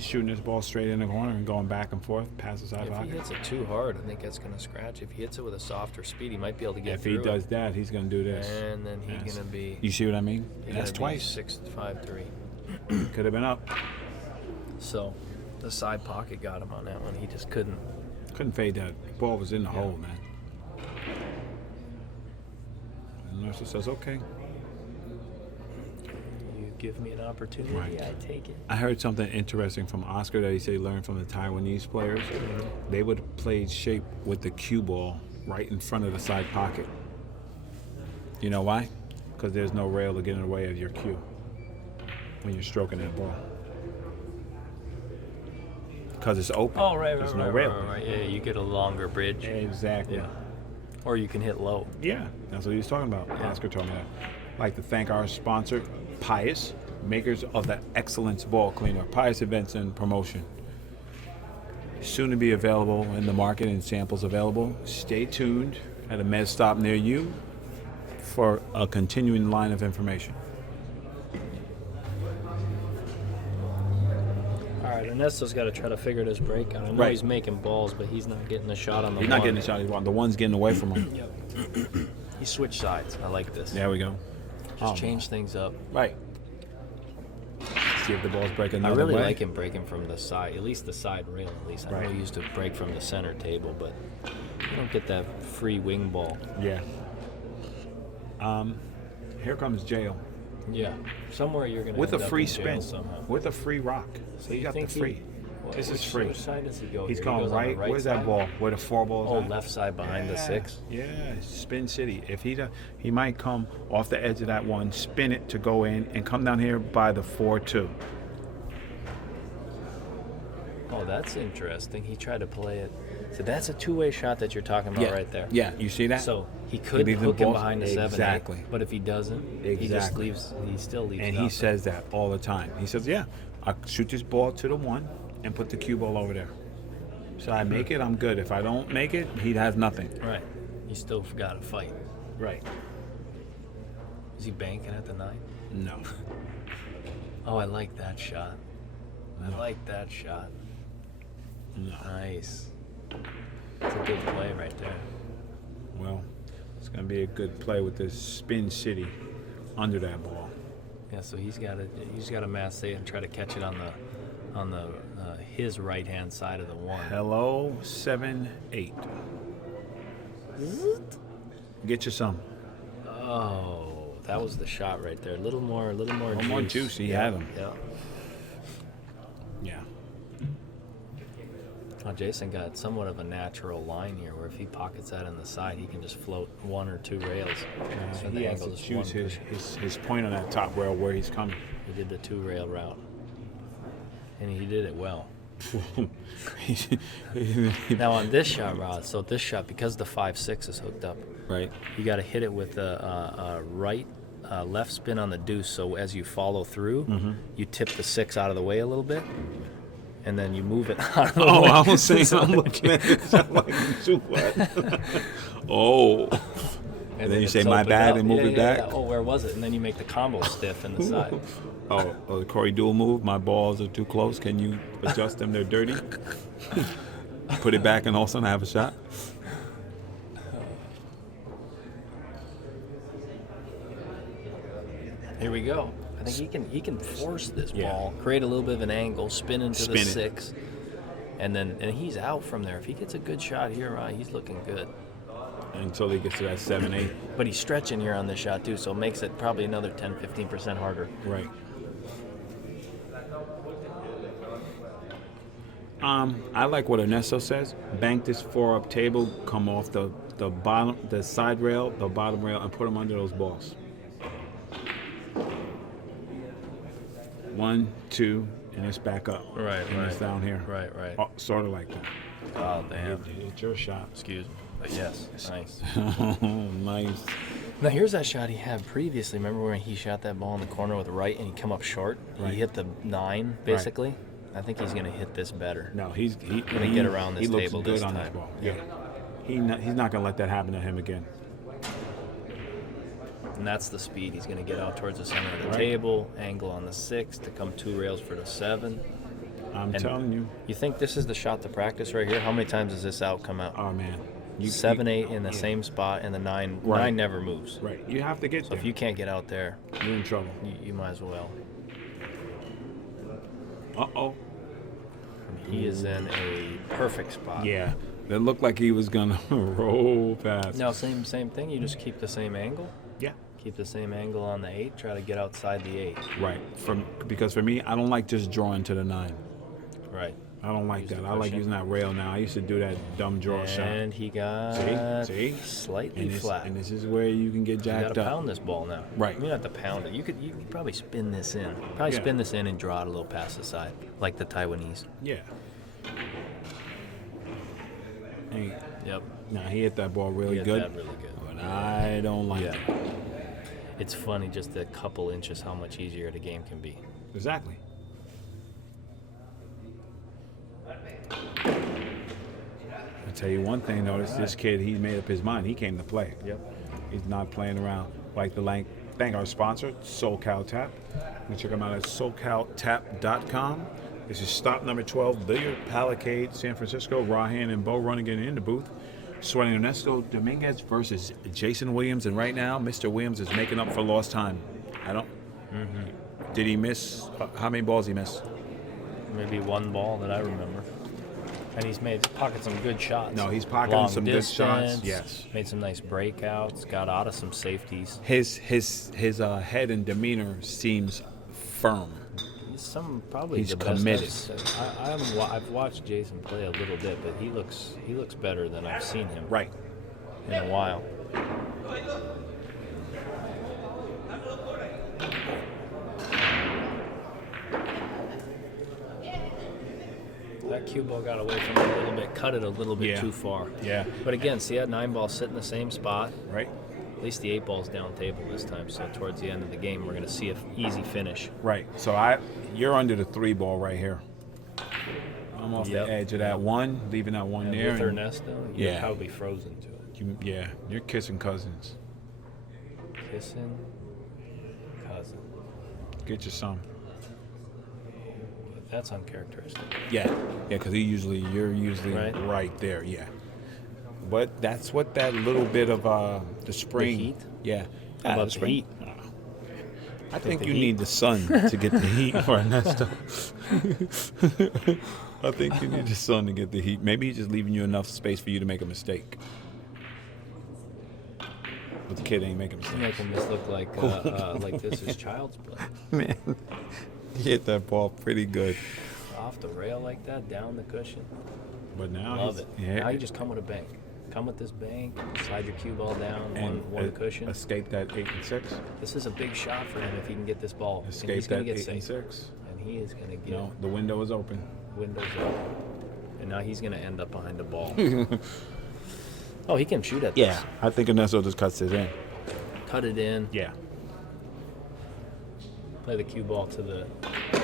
shooting this ball straight in the corner and going back and forth, past the side If he pocket. hits it too hard, I think that's going to scratch. If he hits it with a softer speed, he might be able to get If he through does it. that, he's going to do this. And then he's Yes. going to be. You see what I mean? he's That's gonna be twice. 6-5-3. Could have been up. So the side pocket got him on that one. He just couldn't. Couldn't fade that. Ball was in the hole, man. And Nurse says, okay. You give me an opportunity, Right. I take it. I heard something interesting from Oscar that he said he learned from the Taiwanese players. They would have played shape with the cue ball right in front of the side pocket. You know why? Because there's no rail to get in the way of your cue when you're stroking that ball. Because it's open. Oh, right, There's right, no right, rail. right, right. Yeah, you get a longer bridge. Exactly. Yeah. Or you can hit low. Yeah, that's what he was talking about. Yeah. Oscar told me that. I'd like to thank our sponsor, Pius, makers of the Excellence Ball Cleaner, Pius Events and Promotion. Soon to be available in the market and samples available. Stay tuned at a Mezz stop near you for a continuing line of information. All right, Ernesto's got to try to figure this break out. I know Right. he's making balls, but he's not getting a shot on the He's not getting the shot he wants. The one's getting away from him. Yep. He switched sides. I like this. There we go. Just change things up. Right. See if the ball's breaking I another really way. like him breaking from the side, at least the side rail. At least I know he used to break from the center table, but you don't get that free wing ball. Yeah. Here comes jail Yeah, somewhere you're gonna with a end up free in jail spin, somehow. with a free rock. So So you you got the think free. This is free. Which side does he go? He's here? going he goes on the right. Where's that side? ball? Where the 4 balls? Oh, at? left side behind the 6. Yeah, Spin City. If he might come off the edge of that one, spin it to go in, and come down here by the 4-2. Oh, that's interesting. He tried to play it. So that's a two-way shot that you're talking about right there. Yeah, you see that? So he could leaves the hook him ball- behind the 7-8, Exactly. but if he doesn't, he just Exactly. leaves. He still leaves. And he nothing. says that all the time. He says, "Yeah, I shoot this ball to the 1 and put the cue ball over there. So I make it, I'm good. If I don't make it, he has nothing." Right. He still got to fight. Right. Is he banking at the 9? No. Oh, I like that shot. I like that shot. No. Nice. It's a good play right there. Well, it's gonna be a good play with this Spin City under that ball. Yeah, so he's got to mass it and try to catch it on the his right hand side of the 1. Hello, 7-8. Get you some. Oh, that was the shot right there. A little more juice. He had him. Yeah. Yeah. Oh, Jason got somewhat of a natural line here, where if he pockets that on the side, he can just float 1 or 2 rails. So He the has angle to is choose one. his point on that top rail where he's coming. He did the 2-rail route, and he did it well. Now on this shot, Rod. So this shot, because the 5-6 is hooked up, Right. you got to hit it with a left spin on the deuce. So as you follow through, you tip the 6 out of the way a little bit, and then you move it out of the way. Oh, I was saying, I'm looking at it. I'm like, what? Oh. And then you it's say, my opened bad, up. and move it back? Yeah. Oh, where was it? And then you make the combo stiff in the side. Oh, the Corey dual move. My balls are too close. Can you adjust them? They're dirty. Put it back, and all of a sudden I have a shot. Here we go. I think he can force this ball, create a little bit of an angle, spin into the 6, and he's out from there. If he gets a good shot here, he's looking good. Until he gets to that 7-8. But he's stretching here on this shot too, so it makes it probably another 10-15% harder. Right. I like what Ernesto says. Bank this 4-up table, come off the bottom, the side rail, the bottom rail, and put them under those balls. 1, 2, and it's back up. Right, and it's down here. Right. Oh, sort of like that. Oh, damn. It's your shot. Excuse me. But yes, nice. Nice. Now here's that shot he had previously. Remember when he shot that ball in the corner with the right and he come up short? Right. He hit the 9, basically. I think he's going to hit this better. No, he's gonna get around this he looks table good this on time. this ball. Yeah. He's not gonna let that happen to him again. And that's the speed. He's going to get out towards the center of the Right. table, angle on the 6 to come 2 rails for the 7. I'm And telling you. You think this is the shot to practice right here? How many times does this out come out? Oh man. 7-8 in the same spot, and the 9 Right. 9 never moves. Right. You have to get So there. if you can't get out there, You're in trouble. you might as well. Uh-oh. He is in a perfect spot. Yeah. It looked like he was gonna roll past. No, same thing. You just keep the same angle. Yeah. Keep the same angle on the 8. Try to get outside the 8. Right. Because for me, I don't like just drawing to the 9. Right. I don't like Use that. the I like cushion. using that rail now. I used to do that dumb draw shot. And he got See? slightly And flat. this is where you can get You jacked gotta up. pound this ball now. Right. You don't have to pound it. You could probably spin this in. Probably Yeah. spin this in and draw it a little past the side, like the Taiwanese. Yeah. Hey, Yep. now he hit that ball really He hit good. that really good. But I don't like Yeah. it. It's funny just a couple inches how much easier the game can be. Exactly. I'll tell you one thing, though. This kid, he made up his mind. He came to play. Yep. He's not playing around. Like thank our sponsor, SoCal Tap. You can check them out at SoCalTap.com. This is stop number 12, Billiard Palacade, San Francisco. Rahan and Bo running it in the booth. Sweating Ernesto Dominguez versus Jason Williams. And right now, Mr. Williams is making up for lost time. Did he miss? How many balls he missed? Maybe one ball that I remember. And he's pocketed some good shots. No, he's pocketing Long some distance, good shots. Yes. Made some nice breakouts. Got out of some safeties. His head and demeanor seems firm. He's probably He's the committed. best. I've watched Jason play a little bit, but he looks better than I've seen him Right. in a while. That cue ball got away from him a little bit, cut it a little bit Yeah. too far. Yeah. But again, see that 9 ball sit in the same spot. Right. At least the 8 ball's down table this time. So towards the end of the game, we're going to see an easy finish. Right. So you're under the 3 ball right here. I'm off Yep. the edge of that one, leaving that one And there. with and Ernesto, you're Yeah. probably frozen to it. you're kissing cousins. Kissing cousin. Get you some. That's uncharacteristic. Yeah, because you're usually Right. right there. Yeah, but that's what that little bit of the spring. heat? Yeah. How about the the spring. heat? I think the you heat? need the sun to get the heat for Ernesto. I think you need the sun to get the heat. Maybe he's just leaving you enough space for you to make a mistake. But the kid ain't making mistakes. Making this look like this is child's play. Man, he hit that ball pretty good. Off the rail like that, down the cushion. But now Love it. Yeah, Now you just come with a bank. Come with this bank, slide your cue ball down, and one cushion. escape that 8 and 6. This is a big shot for him if he can get this ball. And Escape he's going that to get 8 and safe. 6. And he is going to get No, the window is open. windows up. And now he's going to end up behind the ball. Oh, he can shoot at this. I think Ernesto just cuts it in. Cut it in. Yeah. Play the cue ball to the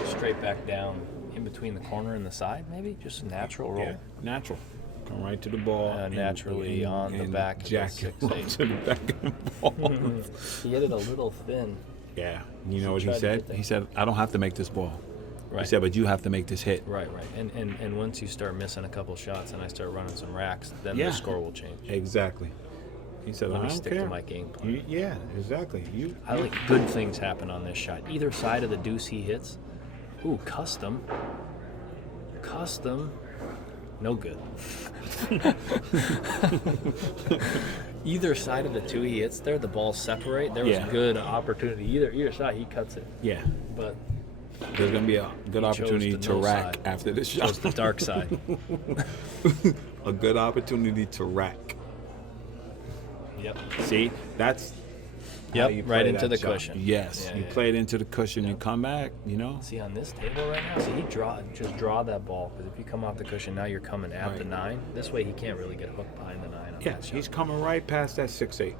straight back down in between the corner and the side, maybe? Just a natural roll. Yeah, natural. Come right to the ball. Naturally on the back of the jack it 6-8. to the back of the ball. He hit it a little thin. Yeah. You know what he Tried to said? hit that. He said, I don't have to make this ball. Right. He said, but you have to make this hit. Right. And once you start missing a couple shots and I start running some racks, then Yeah. the score will change. Exactly. He said, Let I me don't stick care. to my game plan. Yeah, exactly. I like good things happen on this shot. Either side of the deuce he hits. Ooh, custom. No good. Either side of the 2 he hits there, the balls separate. There was Yeah. good opportunity. Either side he cuts it. Yeah. But There's going to be a good He chose opportunity the to no rack side. after this chose shot. the dark side. A good opportunity to rack. Yep. See, that's how Yep, you right play into that the shot. cushion. Yes, Yeah, you yeah, play it into the cushion and come back. See on this table right now, see he just draw that ball because if you come off the cushion now you're coming at the Right. 9. This way he can't really get hooked behind the 9. On Yeah, that shot. he's coming right past that 6-8.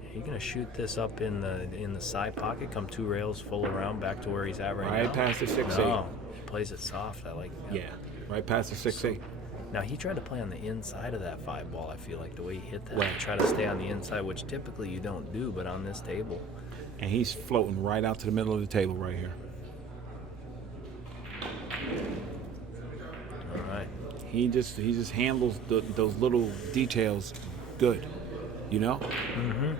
He's gonna shoot this up in the side pocket, come 2 rails full around back to where he's at right now. Right past the 6-8. No, he plays it soft. I like that. Yeah, right past the 6-8. Now he tried to play on the inside of that 5 ball. I feel like the way he hit that, Right. try to stay on the inside, which typically you don't do, but on this table, And he's floating right out to the middle of the table right here. all right. He just handles those little details good, you know? Mm-hmm.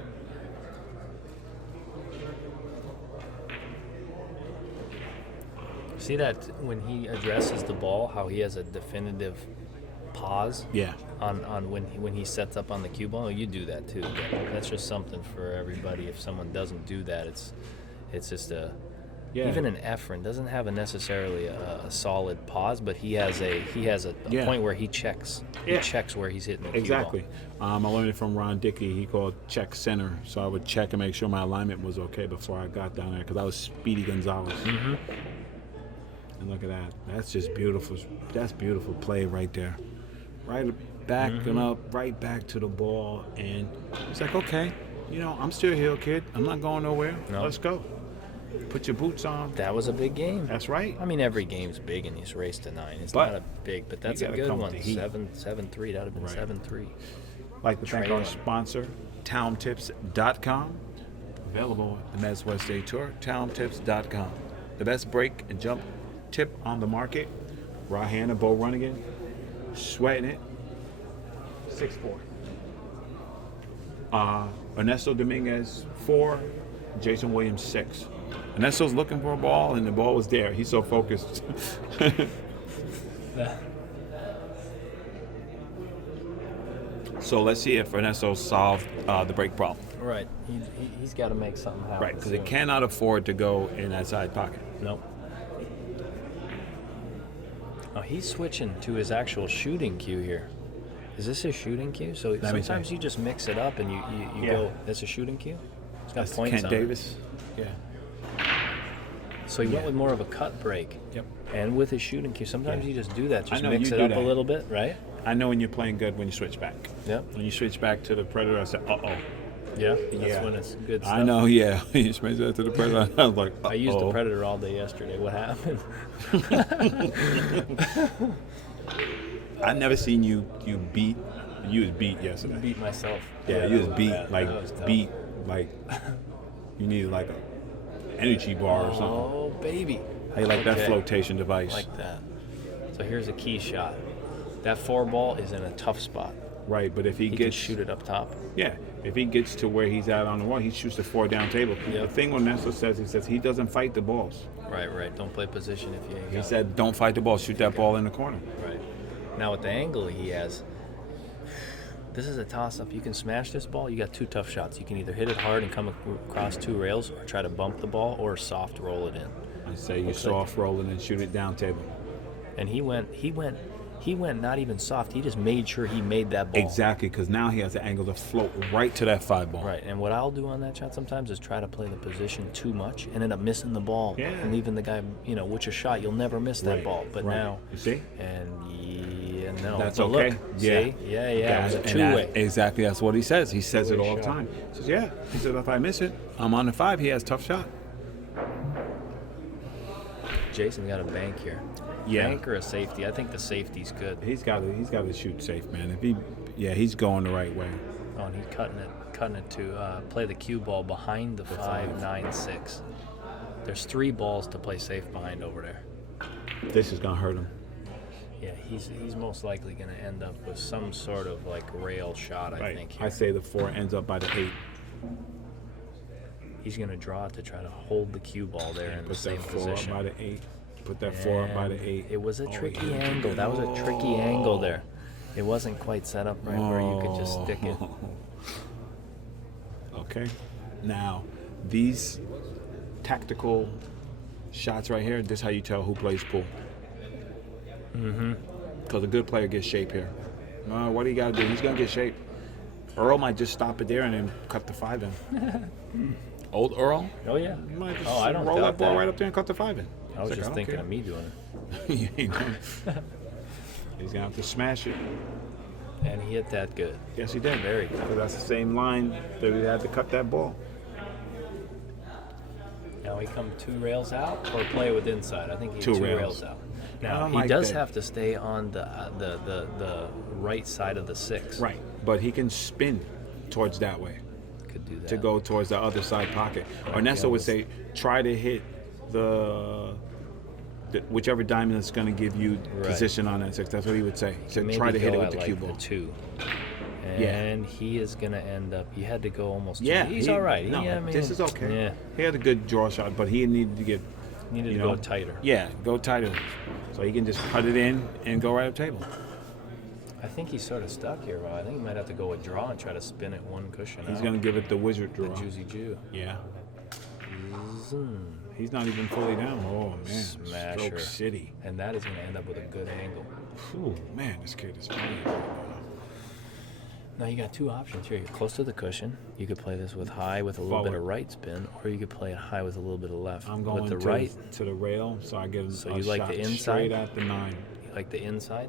See that when he addresses the ball, how he has a definitive pause Yeah. on when he sets up on the cue ball. You do that too. But that's just something for everybody. If someone doesn't do that, it's just a Yeah. even an Efren doesn't have necessarily a solid pause, but he has a Yeah. point where he checks. Yeah. He checks where he's hitting the Exactly. cue ball. I learned it from Ron Dickey. He called check center. So I would check and make sure my alignment was okay before I got down there because I was Speedy Gonzalez. Mm-hmm. And look at that. That's just beautiful. That's beautiful play right there. Right back and up, right back to the ball. And it's like, okay, I'm still here, kid. I'm not going nowhere. No. Let's go. Put your boots on. That was a big game. That's right. I mean, every game's big in this race to 9. It's But not a big, but that's a gotta good come with one. the heat. 7-3. That would have been Right. 7-3. Like to thank our Trailer. sponsor, towntips.com. Available at the MWST Tour, towntips.com. The best break and jump tip on the market. Right hand and Bo Runnigan. Sweating it. 6'4". Ernesto Dominguez, 4. Jason Williams 6. Ernesto's looking for a ball, and the ball was there. He's so focused. So let's see if Ernesto solved the break problem. Right. He's got to make something happen. Right, because he soon. cannot afford to go in that side pocket. Nope. Oh, he's switching to his actual shooting cue here. Is this his shooting cue? So me sometimes see. you just mix it up and you Yeah. go, that's a shooting cue? It's got That's points Kent on Davis. Yeah. it. So he went with more of a cut break. Yep. And with his shooting cue, sometimes Yeah. you just do that. Just know mix you it do up that. a little bit, right? I know when you're playing good when you switch back. Yep. When you switch back to the Predator, I said, uh-oh. Yeah. That's Yeah. when it's good stuff. I know, yeah. You switch that to the Predator. I was like, uh-oh. I used the Predator all day yesterday. What happened? I never seen you beat. You was beat yesterday. Beat myself. Yeah, you was that beat, bad. like That was tough. beat, like you needed like a energy bar or something. Oh, baby. How you like that Okay. flotation device? Like that. So here's a key shot. That 4 ball is in a tough spot. Right, but if he He gets can shoot it up top. yeah, if he gets to where he's at on the wall, he shoots the 4 down table. Yep. The thing when Ernesto says, he says he doesn't fight the balls. Right. Don't play position if you ain't He got said, don't fight the ball, shoot that ball in the corner. it. Right. Now with the angle he has, this is a toss-up. You can smash this ball. You got 2 tough shots. You can either hit it hard and come across 2 rails, or try to bump the ball, or soft roll it in. I say you Looks soft roll it and shoot it down table. And he went not even soft. He just made sure he made that ball. Exactly, because now he has the angle to float right to that 5 ball. Right, and what I'll do on that shot sometimes is try to play the position too much and end up missing the ball and leaving the guy, with your shot, you'll never miss that Right, ball. But right. now, You see? and no, That's but okay. Look, Yeah. see? Yeah, it was a And two-way. exactly, that's what he says. He says it Two-way all the shot. time. He says, yeah. He says, if I miss it, I'm on the 5. He has a tough shot. Jason got a bank here. Yeah. Bank or a safety? I think the safety's good. He's got to shoot safe, man. He's going the right way. Oh, and he's cutting it to play the cue ball behind the 5-9-6. There's 3 balls to play safe behind over there. This is gonna hurt him. Yeah, he's most likely going to end up with some sort of like rail shot, I think. Here. I say the 4 ends up by the 8. He's going to draw it to try to hold the cue ball there in the Put that safe 4 up position. by the 8. Put that 4 up by the And 8. It was a Oh, tricky yeah. angle. That was a tricky angle there. It wasn't quite set up right where you could just stick it. Okay. Now, these tactical shots right here, this is how you tell who plays pool. Because a good player gets shape here. What do you got to do? He's going to get shape. Earl might just stop it there and then cut the 5 in. Old Earl? Oh, yeah. He might just I don't roll doubt that ball that. right up there and cut the 5 in. I was He's like, just don't thinking care. of me doing it. He ain't gonna- He's going to have to smash it. And he hit that good. Yes, he did. Very good. So that's the same line that we had to cut that ball. Now he come 2 rails out or play with inside. I think he 2 2 rails. rails out. I Now don't he like does that. have to stay on the right side of the 6. Right. But he can spin towards that way Could do that. to go towards the other side pocket. Ernesto would say, try to hit the whichever diamond is going to give you Right. position on that 6. That's what he would say. He said, Maybe try to hit go it with at, the like, cue ball. 2. Yeah. And he is going to end up. He had to go almost. Yeah, He's all right. No, I mean, this is okay. Yeah. He had a good draw shot, but he needed to get Needed you to know, go tighter. Yeah, go tighter, so he can just cut it in and go right up table. I think he's sort of stuck here, Rob. I think he might have to go with draw and try to spin it 1 cushion He's out. going to give it the wizard the draw. Juicy Jew. Yeah, Zoom. he's not even fully down. Oh man, Smasher. Stroke City. And that is going to end up with a good angle. Ooh, man, this kid is playing. Now you got 2 options here. You're close to the cushion. You could play this with high with a little bit Forward. of right spin, or you could play it high with a little bit of left. I'm going with the to, right. to the rail, so I get So a you like shot the inside? straight at the 9. You like the inside?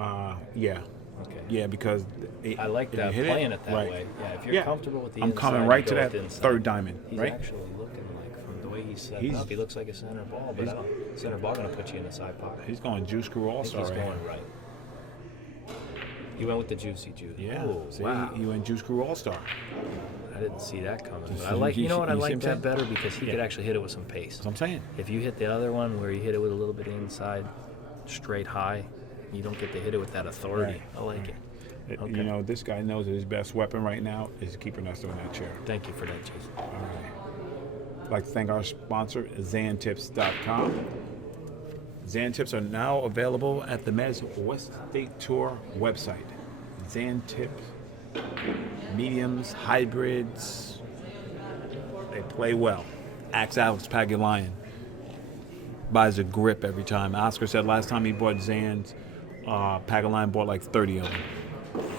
Yeah, Okay. yeah, because I like if you that, hit playing it that right. way. Yeah, if you're Yeah. comfortable with the I'm inside, coming you right to go that with inside. 3rd diamond, He's right? actually looking like, from the way he's set He's- up, he looks like a center ball, but I don't. Center ball going to put you in the side pocket. He's going juice crew all I think star he's right going here. right. You went with the Juicy Jew. Yeah, Oh, see, wow. you went juice crew all star. I didn't see that coming. But see- I like, you know what, I you see like what that I'm better because he could Yeah. actually hit it with some pace. That's what I'm saying. If you hit the other one where you hit it with a little bit inside, straight high, you don't get to hit it with that authority. Right. I like it. Okay. You know, this guy knows that his best weapon right now is keeping us in that chair. Thank you for that, Jason. All right. like to thank our sponsor, ZanTips.com. Zan Tips are now available at the Mezz West State Tour website. Zan Tips, mediums, hybrids, they play well. Ask Alex Pagulayan. Buys a grip every time. Oscar said last time he bought Zans, Pagulayan bought like 30 of them.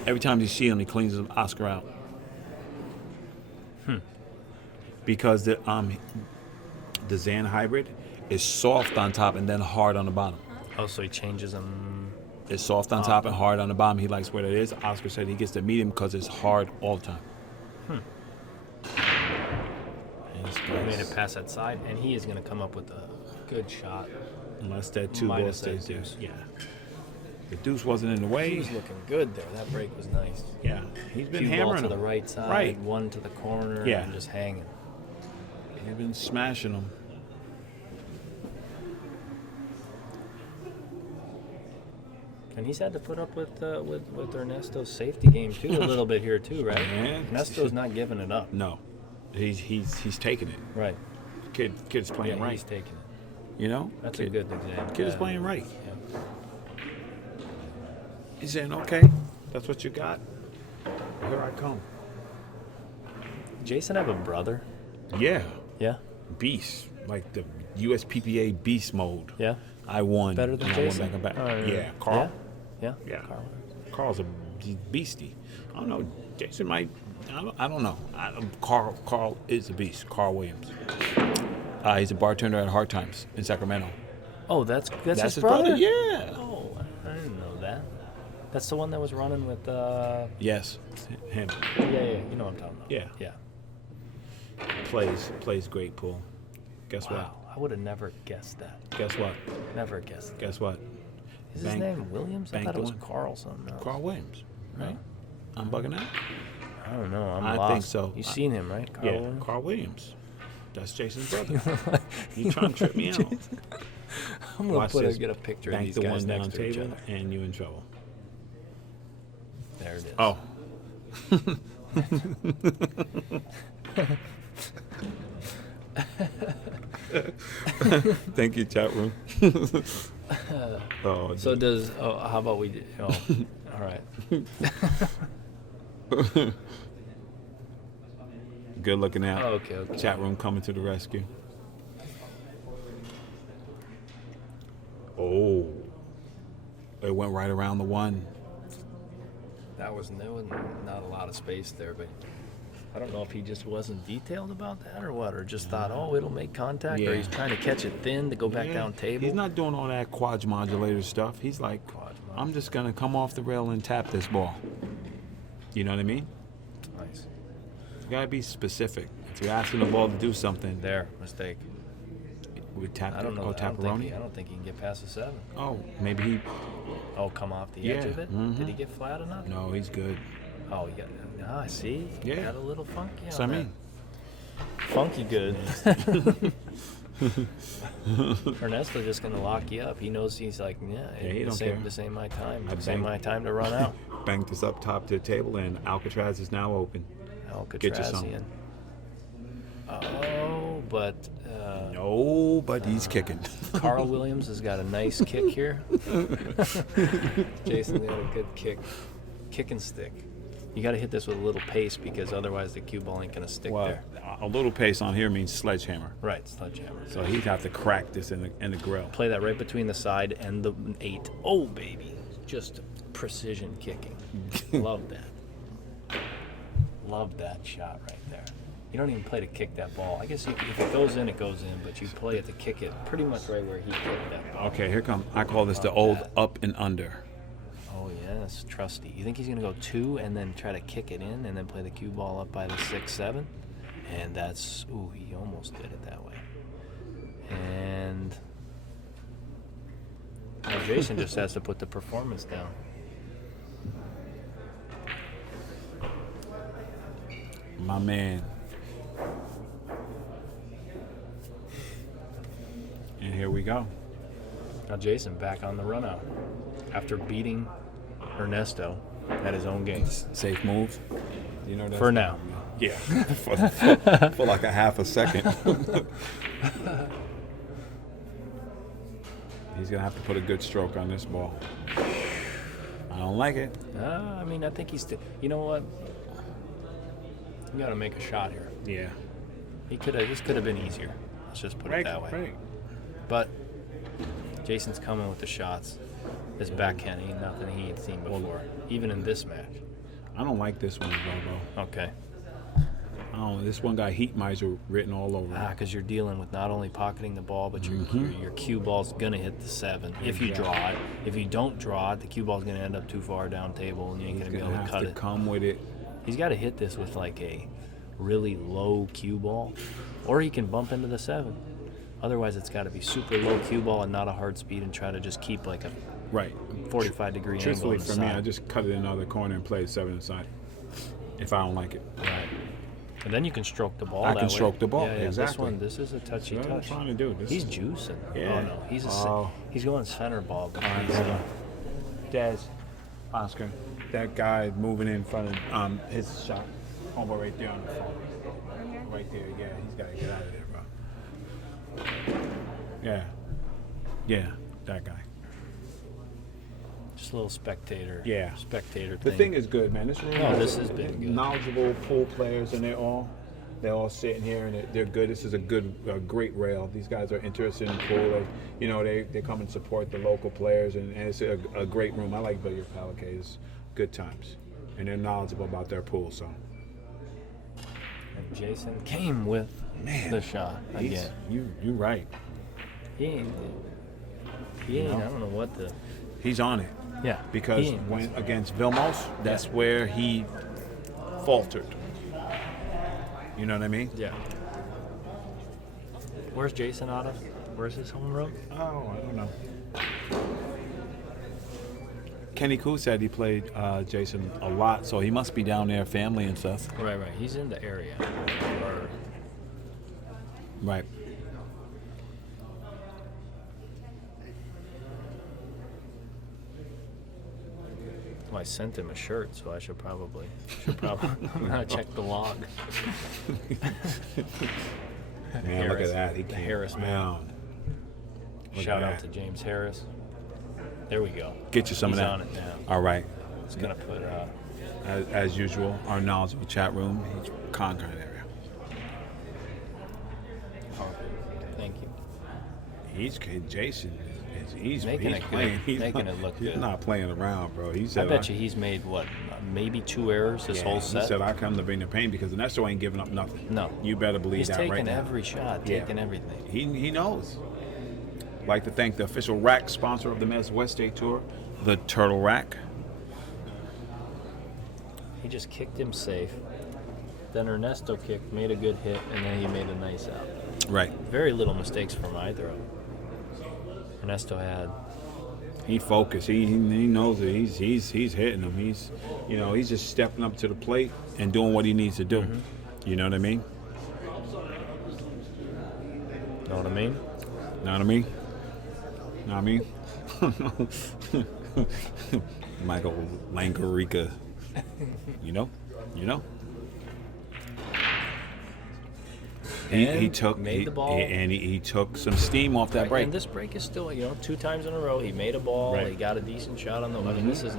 Every time you see him, he cleans them Oscar out. Because the Zan hybrid is soft on top and then hard on the bottom. Oh, so he changes them. It's soft on top and hard on the bottom. He likes where it is. Oscar said he gets the medium because it's hard all the time. He made it past that side, and he is going to come up with a good shot. Unless that two ball Minus stays that there. deuce. Yeah. The deuce wasn't in the He way. was looking good there. That break was nice. Yeah. He's been Cue ball hammering to the them. right side, Right. one to the corner, Yeah. and just hanging. He's been smashing them. And he's had to put up with Ernesto's safety game too a little bit here too, right? Yeah. Ernesto's not giving it up. No. He's taking it. Right. Kid's playing right. He's taking it. You know? That's a good example. Kid is playing right. Yeah. He's saying, okay, that's what you got. Here I come. Jason have a brother? Yeah. Yeah. Beast. Like the USPPA beast mode. Yeah. I won. Better than and Jason? I won back. Oh, Yeah. Carl. Yeah. Yeah. Carl. Carl's he's beastie. I don't know. Jason might. I don't know. Carl is a beast. Carl Williams. He's a bartender at Hard Times in Sacramento. Oh, that's his his brother? Yeah. Oh, I didn't know that. That's the one that was running with. Yes. Him. Yeah. You know what I'm talking about. Yeah. Yeah. Plays great pool. Guess Wow. I would have never guessed that. what? Guess what? Never guessed that. Guess what? Is his Bank- name Williams? I Bank thought it was the one. Carl something else. Carl Williams. Right? No? I'm bugging out. I don't know. I'm I lost. think so. You've seen him, right? Carl Yeah. Williams? Carl Williams. That's Jason's brother. You trying to trip me out? I'm gonna Watch this. get a picture of Bank these the guys one down next to each table, other. and you in trouble. There it is. Oh. Thank you, chat room. Oh, So does? Oh, how about we? Oh, all right. good looking out. Oh, okay. Chat room coming to the rescue. Oh. It went right around the one. There was not a lot of space there, but I don't know if he just wasn't detailed about that or what, or just thought, oh, it'll make contact, Yeah. or he's trying to catch it thin to go back Yeah. down table. He's not doing all that quad modulator stuff. He's like, Quad mod. I'm just going to come off the rail and tap this ball. You know what I mean? Nice. You got to be specific. If you're asking the ball to do something, There, mistake. we tap I don't know. Oh, I don't Tapperoni? think he can get past the 7. Oh, maybe he. Oh, come off the edge Yeah, of it? mhm. Did he get flat enough? No, he's good. Oh, yeah. Ah, see? Yeah. Got a little funky That's on what I that. mean. Funky good. Ernesto just gonna lock you up. He knows he's like, Yeah, he don't care. this ain't my time. I This ain't bang- my time to run out. Banked this up top to the table, and Alcatraz is now open. Get you some. Alcatrazian. Oh, but No, but he's kicking. Carl Williams has got a nice kick here. Jason got a good kick and stick. You got to hit this with a little pace because otherwise the cue ball ain't gonna stick Well, there. a little pace on here means sledgehammer. Right, sledgehammer. So he'd have to crack this in the grill. Play that right between the side and the 8. Oh, baby. Just precision kicking. Love that. Love that shot right there. You don't even play to kick that ball. I guess if it goes in, it goes in, but you play it to kick it pretty much right where he kicked that ball. Okay, here come. I call this the Love old that. up and under. Oh, yes, trusty. You think he's going to go 2 and then try to kick it in and then play the cue ball up by the 6-7? And that's, ooh, he almost did it that way. And now Jason just has to put the performance down. My man. And here we go. Now Jason back on the run out after beating Ernesto at his own game. Safe move. You know For now. Yeah, for like a half a second. He's gonna have to put a good stroke on this ball. I don't like it. I mean, I think he's. You know what? You got to make a shot here. Yeah. This could have been easier. Let's just put it that way. Right. But Jason's coming with the shots. This backhand ain't nothing he ain't seen before, even in this match. I don't like this one, Bobo. Okay. This one got Heat Miser written all over it. Because you're dealing with not only pocketing the ball, but your cue ball's going to hit the 7 if you draw it. If you don't draw it, the cue ball's going to end up too far down table, and you ain't going to be able to cut it. Come with it. He's got to hit this with like a really low cue ball, or he can bump into the 7. Otherwise, it's got to be super low cue ball and not a hard speed, and try to just keep like a 45-degree angle. Truthfully, for me, I just cut it in the other corner and play 7 inside if I don't like it. Right. And then you can stroke the ball. I can stroke the ball. Yeah, exactly. This is a touchy That's touch. what I'm trying to do. He's juicing. Yeah. Oh no, he's going center ball. But Des, Oscar, that guy moving in front of his shot. Homeboy right there on the phone. Right there. Yeah, he's got to get out of there, bro. Yeah, that guy. Just a little spectator. Yeah. Spectator The thing is good, man. This room this has been good. Knowledgeable pool players, and they're all sitting here and they're good. This is a great rail. These guys are interested in pool. They come and support the local players, and it's a great room. I like Billiard PALACADE. It's good times, and they're knowledgeable about their pool. So. And Jason came with the shot again. You're right. He ain't. I don't know what the. He's on it. Yeah. Because when against Vilmos, that's where he faltered. You know what I mean? Yeah. Where's Jason out of? Where's his home road? Oh, I don't know. Kenny Koo said he played Jason a lot, so he must be down there, family and stuff. Right. He's in the area. Right. Well, I sent him a shirt, so I should probably check the log. Man, look at that. He came Harris around. Shout out to James Harris. There we go. Get you some He's of that. on it now. All right. It's gonna put. As usual, our knowledgeable chat room, he's conquering area. Thank you. Jason. He's Making it playing. good. Making it look He's good. not playing around, bro. He I said, bet you he's made maybe 2 errors this whole set. He said, I come to bring the pain because Ernesto ain't giving up nothing. No. You better believe He's that taking right now. every shot, taking everything. He knows. I'd like to thank the official rack sponsor of the MWST Tour, the Turtle Rack. He just kicked him safe. Then Ernesto kicked, made a good hit, and then he made a nice out. Right. Very little mistakes from either of them. Ernesto had. He focused. He knows it. He's hitting them. He's just stepping up to the plate and doing what he needs to do. You know what I mean? Know what I mean? Know what I mean? Know what I mean? Michael Langarica. You know? He took the ball. He took some steam off that break. And this break is still, 2 times in a row. He made a ball. Right. He got a decent shot on the. I mean, this is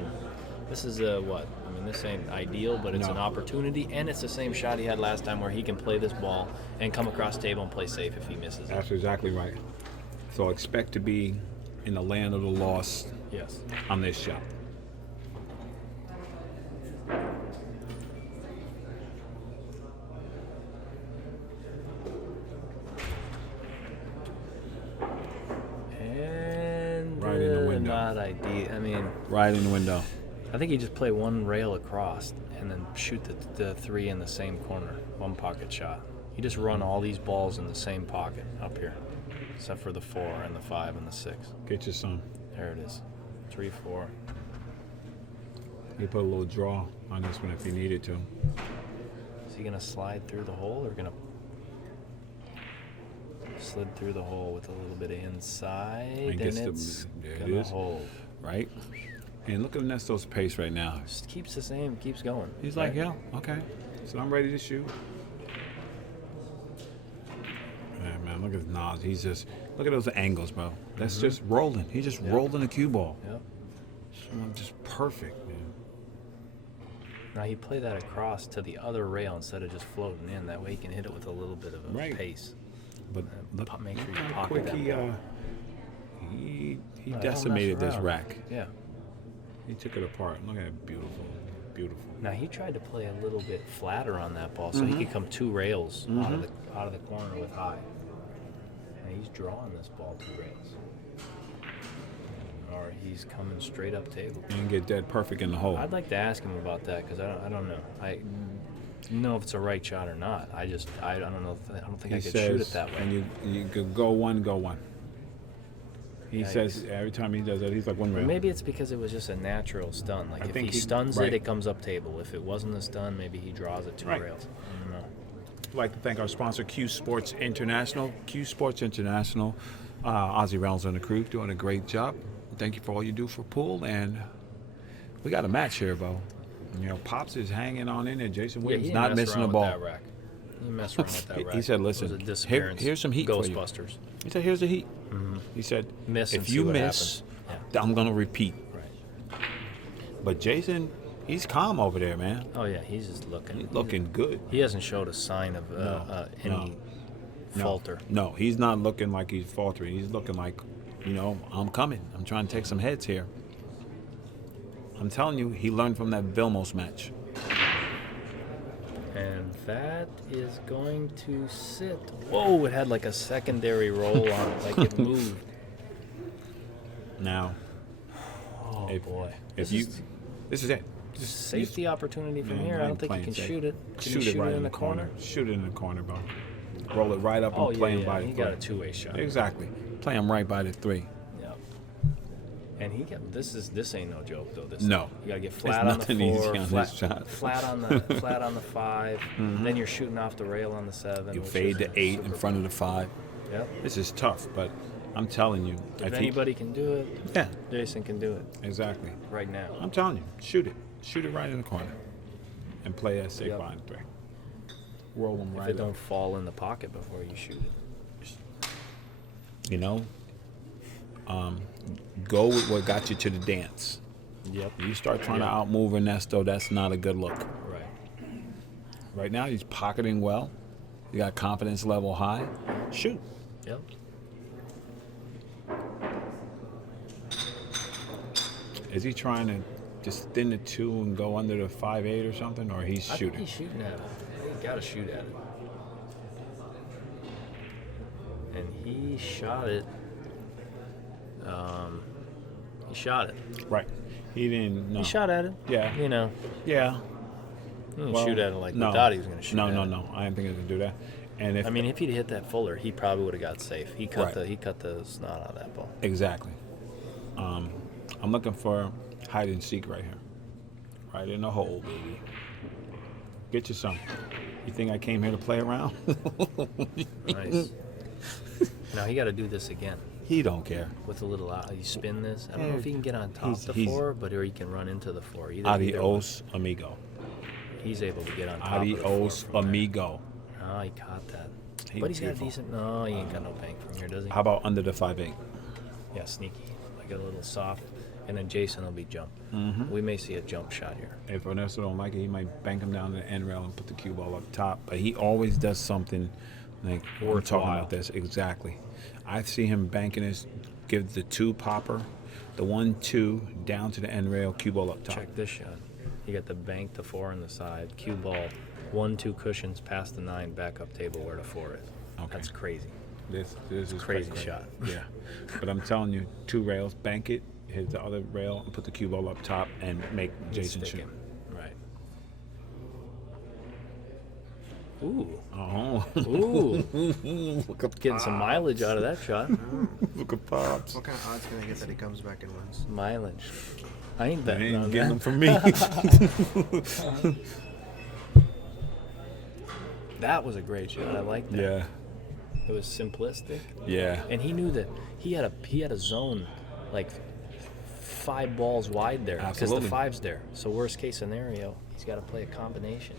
what? I mean, this ain't ideal, but it's an opportunity, and it's the same shot he had last time, where he can play this ball and come across the table and play safe if he misses it. That's exactly right. So expect to be in the land of the lost. Yes. On this shot. And right in the window. Not ideal. I mean, right in the window. I think you just play one rail across and then shoot the 3 in the same corner, one pocket shot. You just run all these balls in the same pocket up here, except for the 4 and the 5 and the 6. Get you some. There it is. 3, 4. You put a little draw on this one if you needed to. Is he gonna slide through the hole or gonna slid through the hole with a little bit of inside? And it's gonna hold. Right? And look at Ernesto's pace right now. Just keeps the same, keeps going. He's like, yeah, okay. So I'm ready to shoot. Man, look at his nods. He's just, look at those angles, bro. That's just rolling. He's just rolling the cue ball. Yep. Just perfect, man. Now he play that across to the other rail instead of just floating in. That way he can hit it with a little bit of a pace. But look, make sure you how pocket quick that ball. he No, don't decimated mess this around. rack. Yeah. He took it apart. Look at it, beautiful, beautiful. Now he tried to play a little bit flatter on that ball, so he could come 2 rails out of the corner with high. And he's drawing this ball 2 rails, or he's coming straight up table. And get dead perfect in the hole. I'd like to ask him about that because I don't know. I know if it's a right shot or not. I don't know. I don't think I could shoot it that way. And you could go one. He says every time he does that, he's like one rail. Maybe it's because it was just a natural stun. Like if he stuns it, it comes up table. If it wasn't a stun, maybe he draws it 2 rails. I don't know. I'd like to thank our sponsor, Q Sports International. Q Sports International, Ozzy Reynolds and the crew doing a great job. Thank you for all you do for pool, and we got a match here, Bo. You know, Pops is hanging on in there. Jason Williams not missing the ball. He messed around with that rack. He said, "Listen, here's some heat for you." Ghostbusters. He said, "Here's the heat." He said, Miss and "If see you what miss, happens. I'm gonna repeat." Right. But Jason, he's calm over there, man. Oh yeah, he's just looking. He's looking good. He hasn't showed a sign of any falter. No, he's not looking like he's faltering. He's looking like, you know, I'm coming. I'm trying to take some heads here. I'm telling you, he learned from that Vilmos match. And that is going to sit. Whoa, it had like a secondary roll on it, like it moved. Now, Oh boy. this is it. Safety opportunity from Man, here. I I don't ain't think you playing can safe. shoot it. Can you Shoot it right in the corner? Shoot it in the corner, bro. Roll it right up Oh and play him yeah, by he the got a 3. two-way shot. Exactly. Play him right by the 3. Yeah. And he got this ain't no joke though. This No. you gotta get It's flat on the nothing easy 4, on flat, this shot. flat on the 5. Then you're shooting off the rail on the 7. You which fade is the 8 in super- front of the 5. Yep. This is tough, but I'm telling you. If anybody can do it, Yeah, Jason can do it exactly. right now. I'm telling you, shoot it. Shoot it right in the corner. And play that safe Yep. line 3. Roll them If right it don't up. fall in the pocket before you shoot it. You know? Go with what got you to the dance. Yep. You start trying to outmove Ernesto, that's not a good look. Right. Right now, he's pocketing well. You got confidence level high. Shoot. Yep. Is he trying to just thin the 2 and go under the 5.8 or something, or he's I think shooting? he's shooting at it. He's got to shoot at it. And he shot it. He shot it. Right. He didn't. No. He shot at it. Yeah. You know, Yeah. he didn't Well, shoot at it like no. we thought he was going to shoot No, at no, it. no. I didn't think he was gonna do that. And if I mean, if he'd hit that fuller, he probably would have got safe. He cut Right. he cut the snot out of that ball. exactly. I'm looking for hide and seek right here. Right in the hole, baby. Get you some. You think I came here to play around? Nice. Now he got to do this again He don't care. with a little out. You spin this. I don't know if he can get on top He's- the he's- 4, but or he can run into the 4. Either Adios, amigo. He's able to get on top Adios, of the 4 from there. amigo. Oh, he caught that. He But he's got a beautiful. decent. No, he ain't got no bank from here, does he? How about under the 5.8? Yeah, sneaky. Like a little soft. And then Jason will be jump. We may see a jump shot here. If Ernesto don't like it, he might bank him down to the end rail and put the cue ball up top. But he always does something like we're talking Worthwhile. about this. Exactly. I see him banking his, give the 2 popper, the 1-2 down to the end rail, cue ball up top. Check this shot. You got the bank, the 4 on the side, cue ball, 1-2 cushions past the 9, back up table where the 4 is. Okay. That's crazy. This is Crazy shot. Yeah. But I'm telling you, 2 rails, bank it, hit the other rail, and put the cue ball up top, and make Jason Stick shoot. him. Right. Ooh. Oh. Ooh. Look at Getting some mileage out of that shot. Look at Pops. What kind of odds can I get that he comes back and wins? Mileage. I ain't They betting ain't on getting them that. from me. That was a great shot. I like that. Yeah. It was simplistic. Yeah. And he knew that he had a zone like 5 balls wide there because the Absolutely. 5's there. So worst case scenario, he's got to play a combination.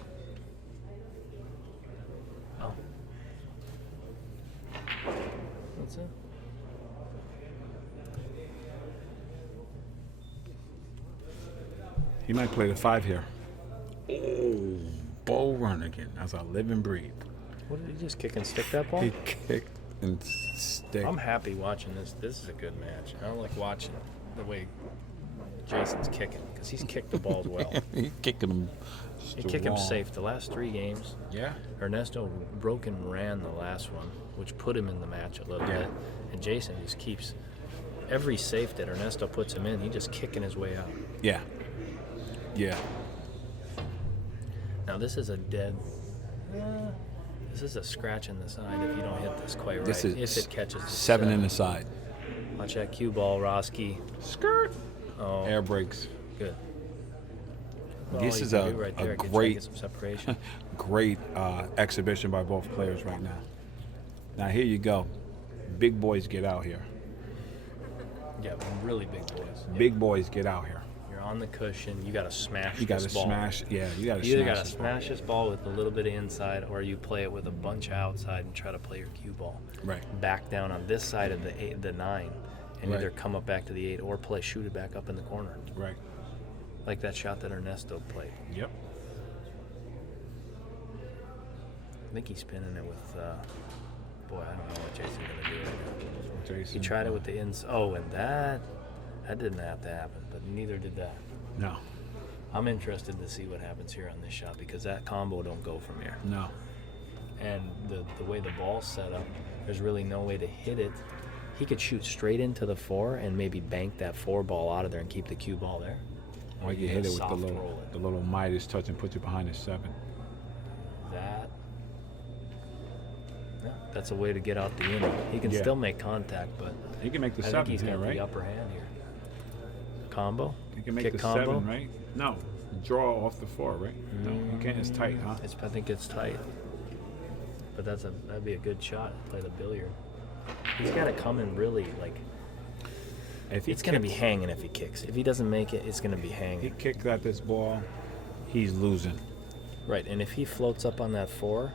Jason. He might play the 5 here. Oh, Bo Runnigan. That's a live and breathe. What did he just kick and stick that ball? He kicked and stick. I'm happy watching this. This is a good match. I don't like watching the way Jason's kicking because he's kicked the balls well. He's kicking them. He kicked him safe the last 3 games. Yeah. Ernesto broke and ran the last one, which put him in the match a little bit. And Jason just keeps every safe that Ernesto puts him in, he just kicking his way out. Yeah. Yeah. Now this is a dead. This is a scratch in the side if you don't hit this quite right. This is if it catches the 7 in the side. Watch that cue ball, Roski. Skirt. Oh, Air brakes. good. This is a great, great exhibition by both players right now. Now here you go. Big boys get out here. Yeah, really big boys. Big boys get out here. You're on the cushion. You got to smash You got to this ball. smash. Yeah, you got to You either smash. got to smash this ball with a little bit of inside, or you play it with a bunch of outside and try to play your cue ball. Right. Back down on this side of the 9, and Right. either come up back to the 8 or shoot it back up in the corner, Right. like that shot that Ernesto played. Yep. I think he's spinning it with. Boy, I don't know what Jason's gonna do right now. Jason. He tried it with the ins. Oh, and that didn't have to happen, but neither did that. No. I'm interested to see what happens here on this shot because that combo don't go from here. No. And the way the ball's set up, there's really no way to hit it. He could shoot straight into the 4 and maybe bank that 4 ball out of there and keep the cue ball there. Or you hit it with the little Midas touch and put you behind the 7. That's a way to get out the inning. He can still make contact, but He can make the I 7 think he's here, got right? the upper hand here. Combo? He can make Kick the combo? 7, right? No. Draw off the 4, right? No, you can't. It's tight, huh? I think it's tight. But that'd be a good shot to play the billiard. He's got to come in really like. If he It's going to be kicks- hanging if he kicks. If he doesn't make it, it's going to be He hanging. kicks at this ball, he's losing. Right, and if he floats up on that 4,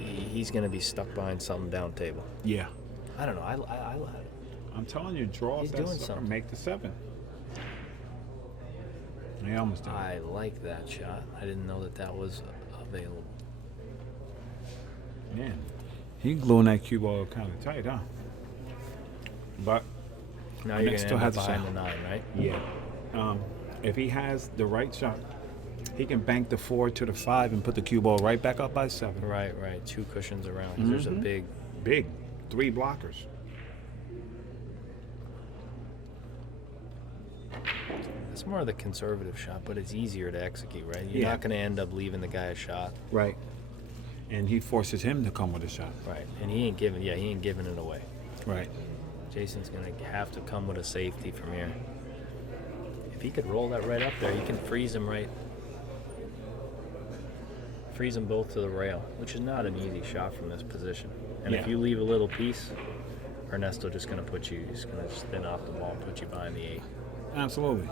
he's going to be stuck behind something down table. Yeah. I don't know. I'm telling you, draw He's off that doing sucker, something. make the 7. He almost did. I like that shot. I didn't know that was available. Man, he gluing that cue ball kind of tight, huh? But Now you're going Next to still end up has a behind shot. the 9, right? yeah, if he has the right shot, he can bank the 4 to the 5 and put the cue ball right back up by 7. Right. 2 cushions around. 'Cause There's a big. Big, 3 blockers. It's more of the conservative shot, but it's easier to execute, right? You're Yeah. not going to end up leaving the guy a shot. Right. And he forces him to come with a shot. Right. And he ain't giving it away. Right. Jason's going to have to come with a safety from here. If he could roll that right up there, you can freeze him right. Freeze them both to the rail, which is not an easy shot from this position. And if Yeah. you leave a little piece, Ernesto just going to put you, he's going to spin off the ball and put you behind the 8. Absolutely.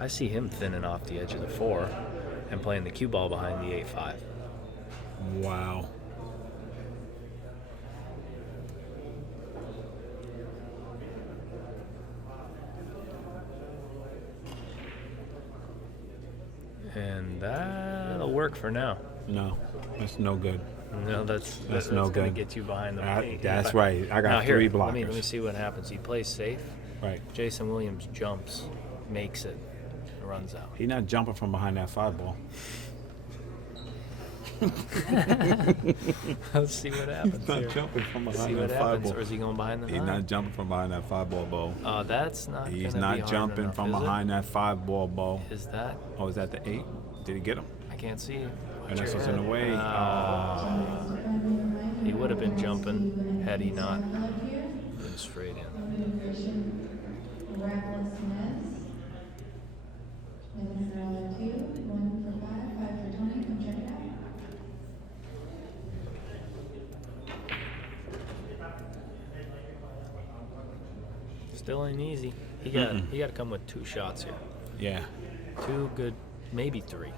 I see him thinning off the edge of the 4 and playing the cue ball behind the 8-5. Wow. And that'll work for now. No, that's no good. No, that's no going to good. get you behind the plate. That's right. I got Now, here, 3 let me blockers. see what happens. He plays safe. Right. Jason Williams jumps, makes it, and runs out. He's not jumping from behind that 5 ball. Let's see what happens He's not here. jumping from See behind what that 5 happens, ball. or is he going behind the 9? He's not jumping from behind that 5 ball, Bo. That's not. He's gonna be not hard jumping enough, from is it? behind that 5 ball, Bo. Is that? Oh, is that the 8? Did he get him? I can't see it. Watch And that's your what's in the head. way. He would have been jumping had he not been straight in. Reckless Mezz. With another 2, 1 for 5, 5 for 20. Come check it out. Still ain't easy. He got to come with 2 shots here. Yeah. 2 good, maybe 3.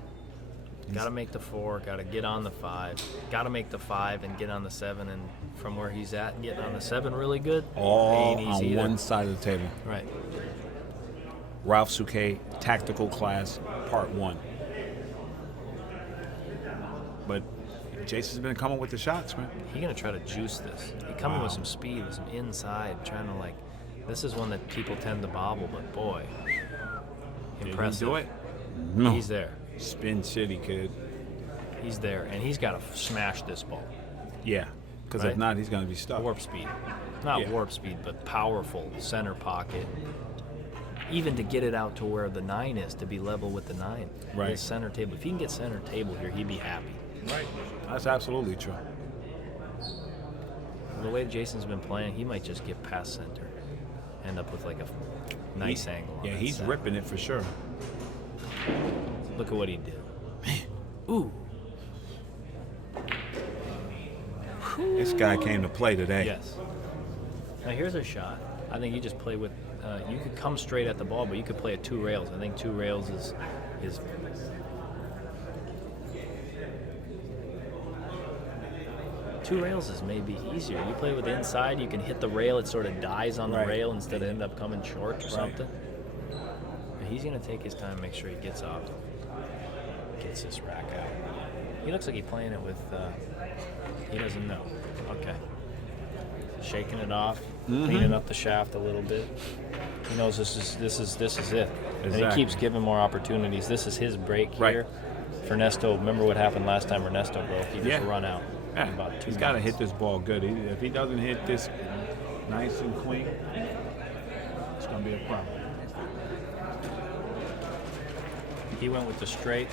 Got to make the 4, got to get on the 5, got to make the 5 and get on the 7, and from where he's at, getting on the 7 really good. All ain't on easy either. one side of the table. Right. Ralph Souquet, Tactical Class, Part 1. But Jason's been coming with the shots, man. He's going to try to juice this. He coming with some speed, with some inside, trying to like, this is one that people tend to bobble, but boy, impressive. Did he do it? No. He's there. Spin City, kid. He's there, and he's got to smash this ball. Yeah, because Right. if not, he's going to be stuck. Warp speed. Not Yeah. warp speed, but powerful center pocket. Even to get it out to where the 9 is, to be level with the 9. Right. His center table. If he can get center table here, he'd be happy. Right. That's absolutely true. The way Jason's been playing, he might just get past center. End up with like a nice angle. On Yeah, that he's set. ripping it for sure. Look at what he did. Ooh. This guy came to play today. Yes. Now here's a shot. I think you just play with. You could come straight at the ball, but you could play at 2 rails. I think 2 rails is. 2 rails is maybe easier. You play with inside, you can hit the rail. It sort of dies on the Right. rail instead of end up coming short or Right. something. But he's gonna take his time, make sure he gets up, gets this rack out. He looks like he's playing it with. He doesn't know. Okay. Shaking it off, cleaning up the shaft a little bit. He knows this is it, and he Exactly. keeps giving more opportunities. This is his break Right. here. For Ernesto, remember what happened last time Ernesto broke? He just Yeah. run out. Yeah, in about 2 he's got to minutes. hit this ball good. If he doesn't hit this nice and clean, it's going to be a problem. He went with the straight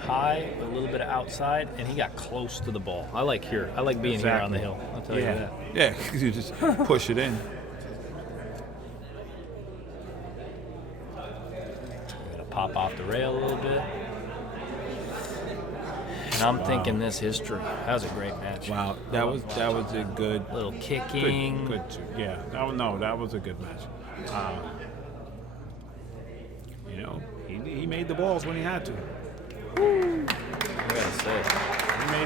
high, with a little bit of outside, and he got close to the ball. I like here. I like being here on the hill. I'll tell you Yeah, that. yeah, because you just push it in. Gonna pop off the rail a little bit. And I'm thinking this history. That was a great match. Wow, that was a good, Little kicking. good. Yeah, that was a good match. You know, he made the balls when he had to. I gotta say. He made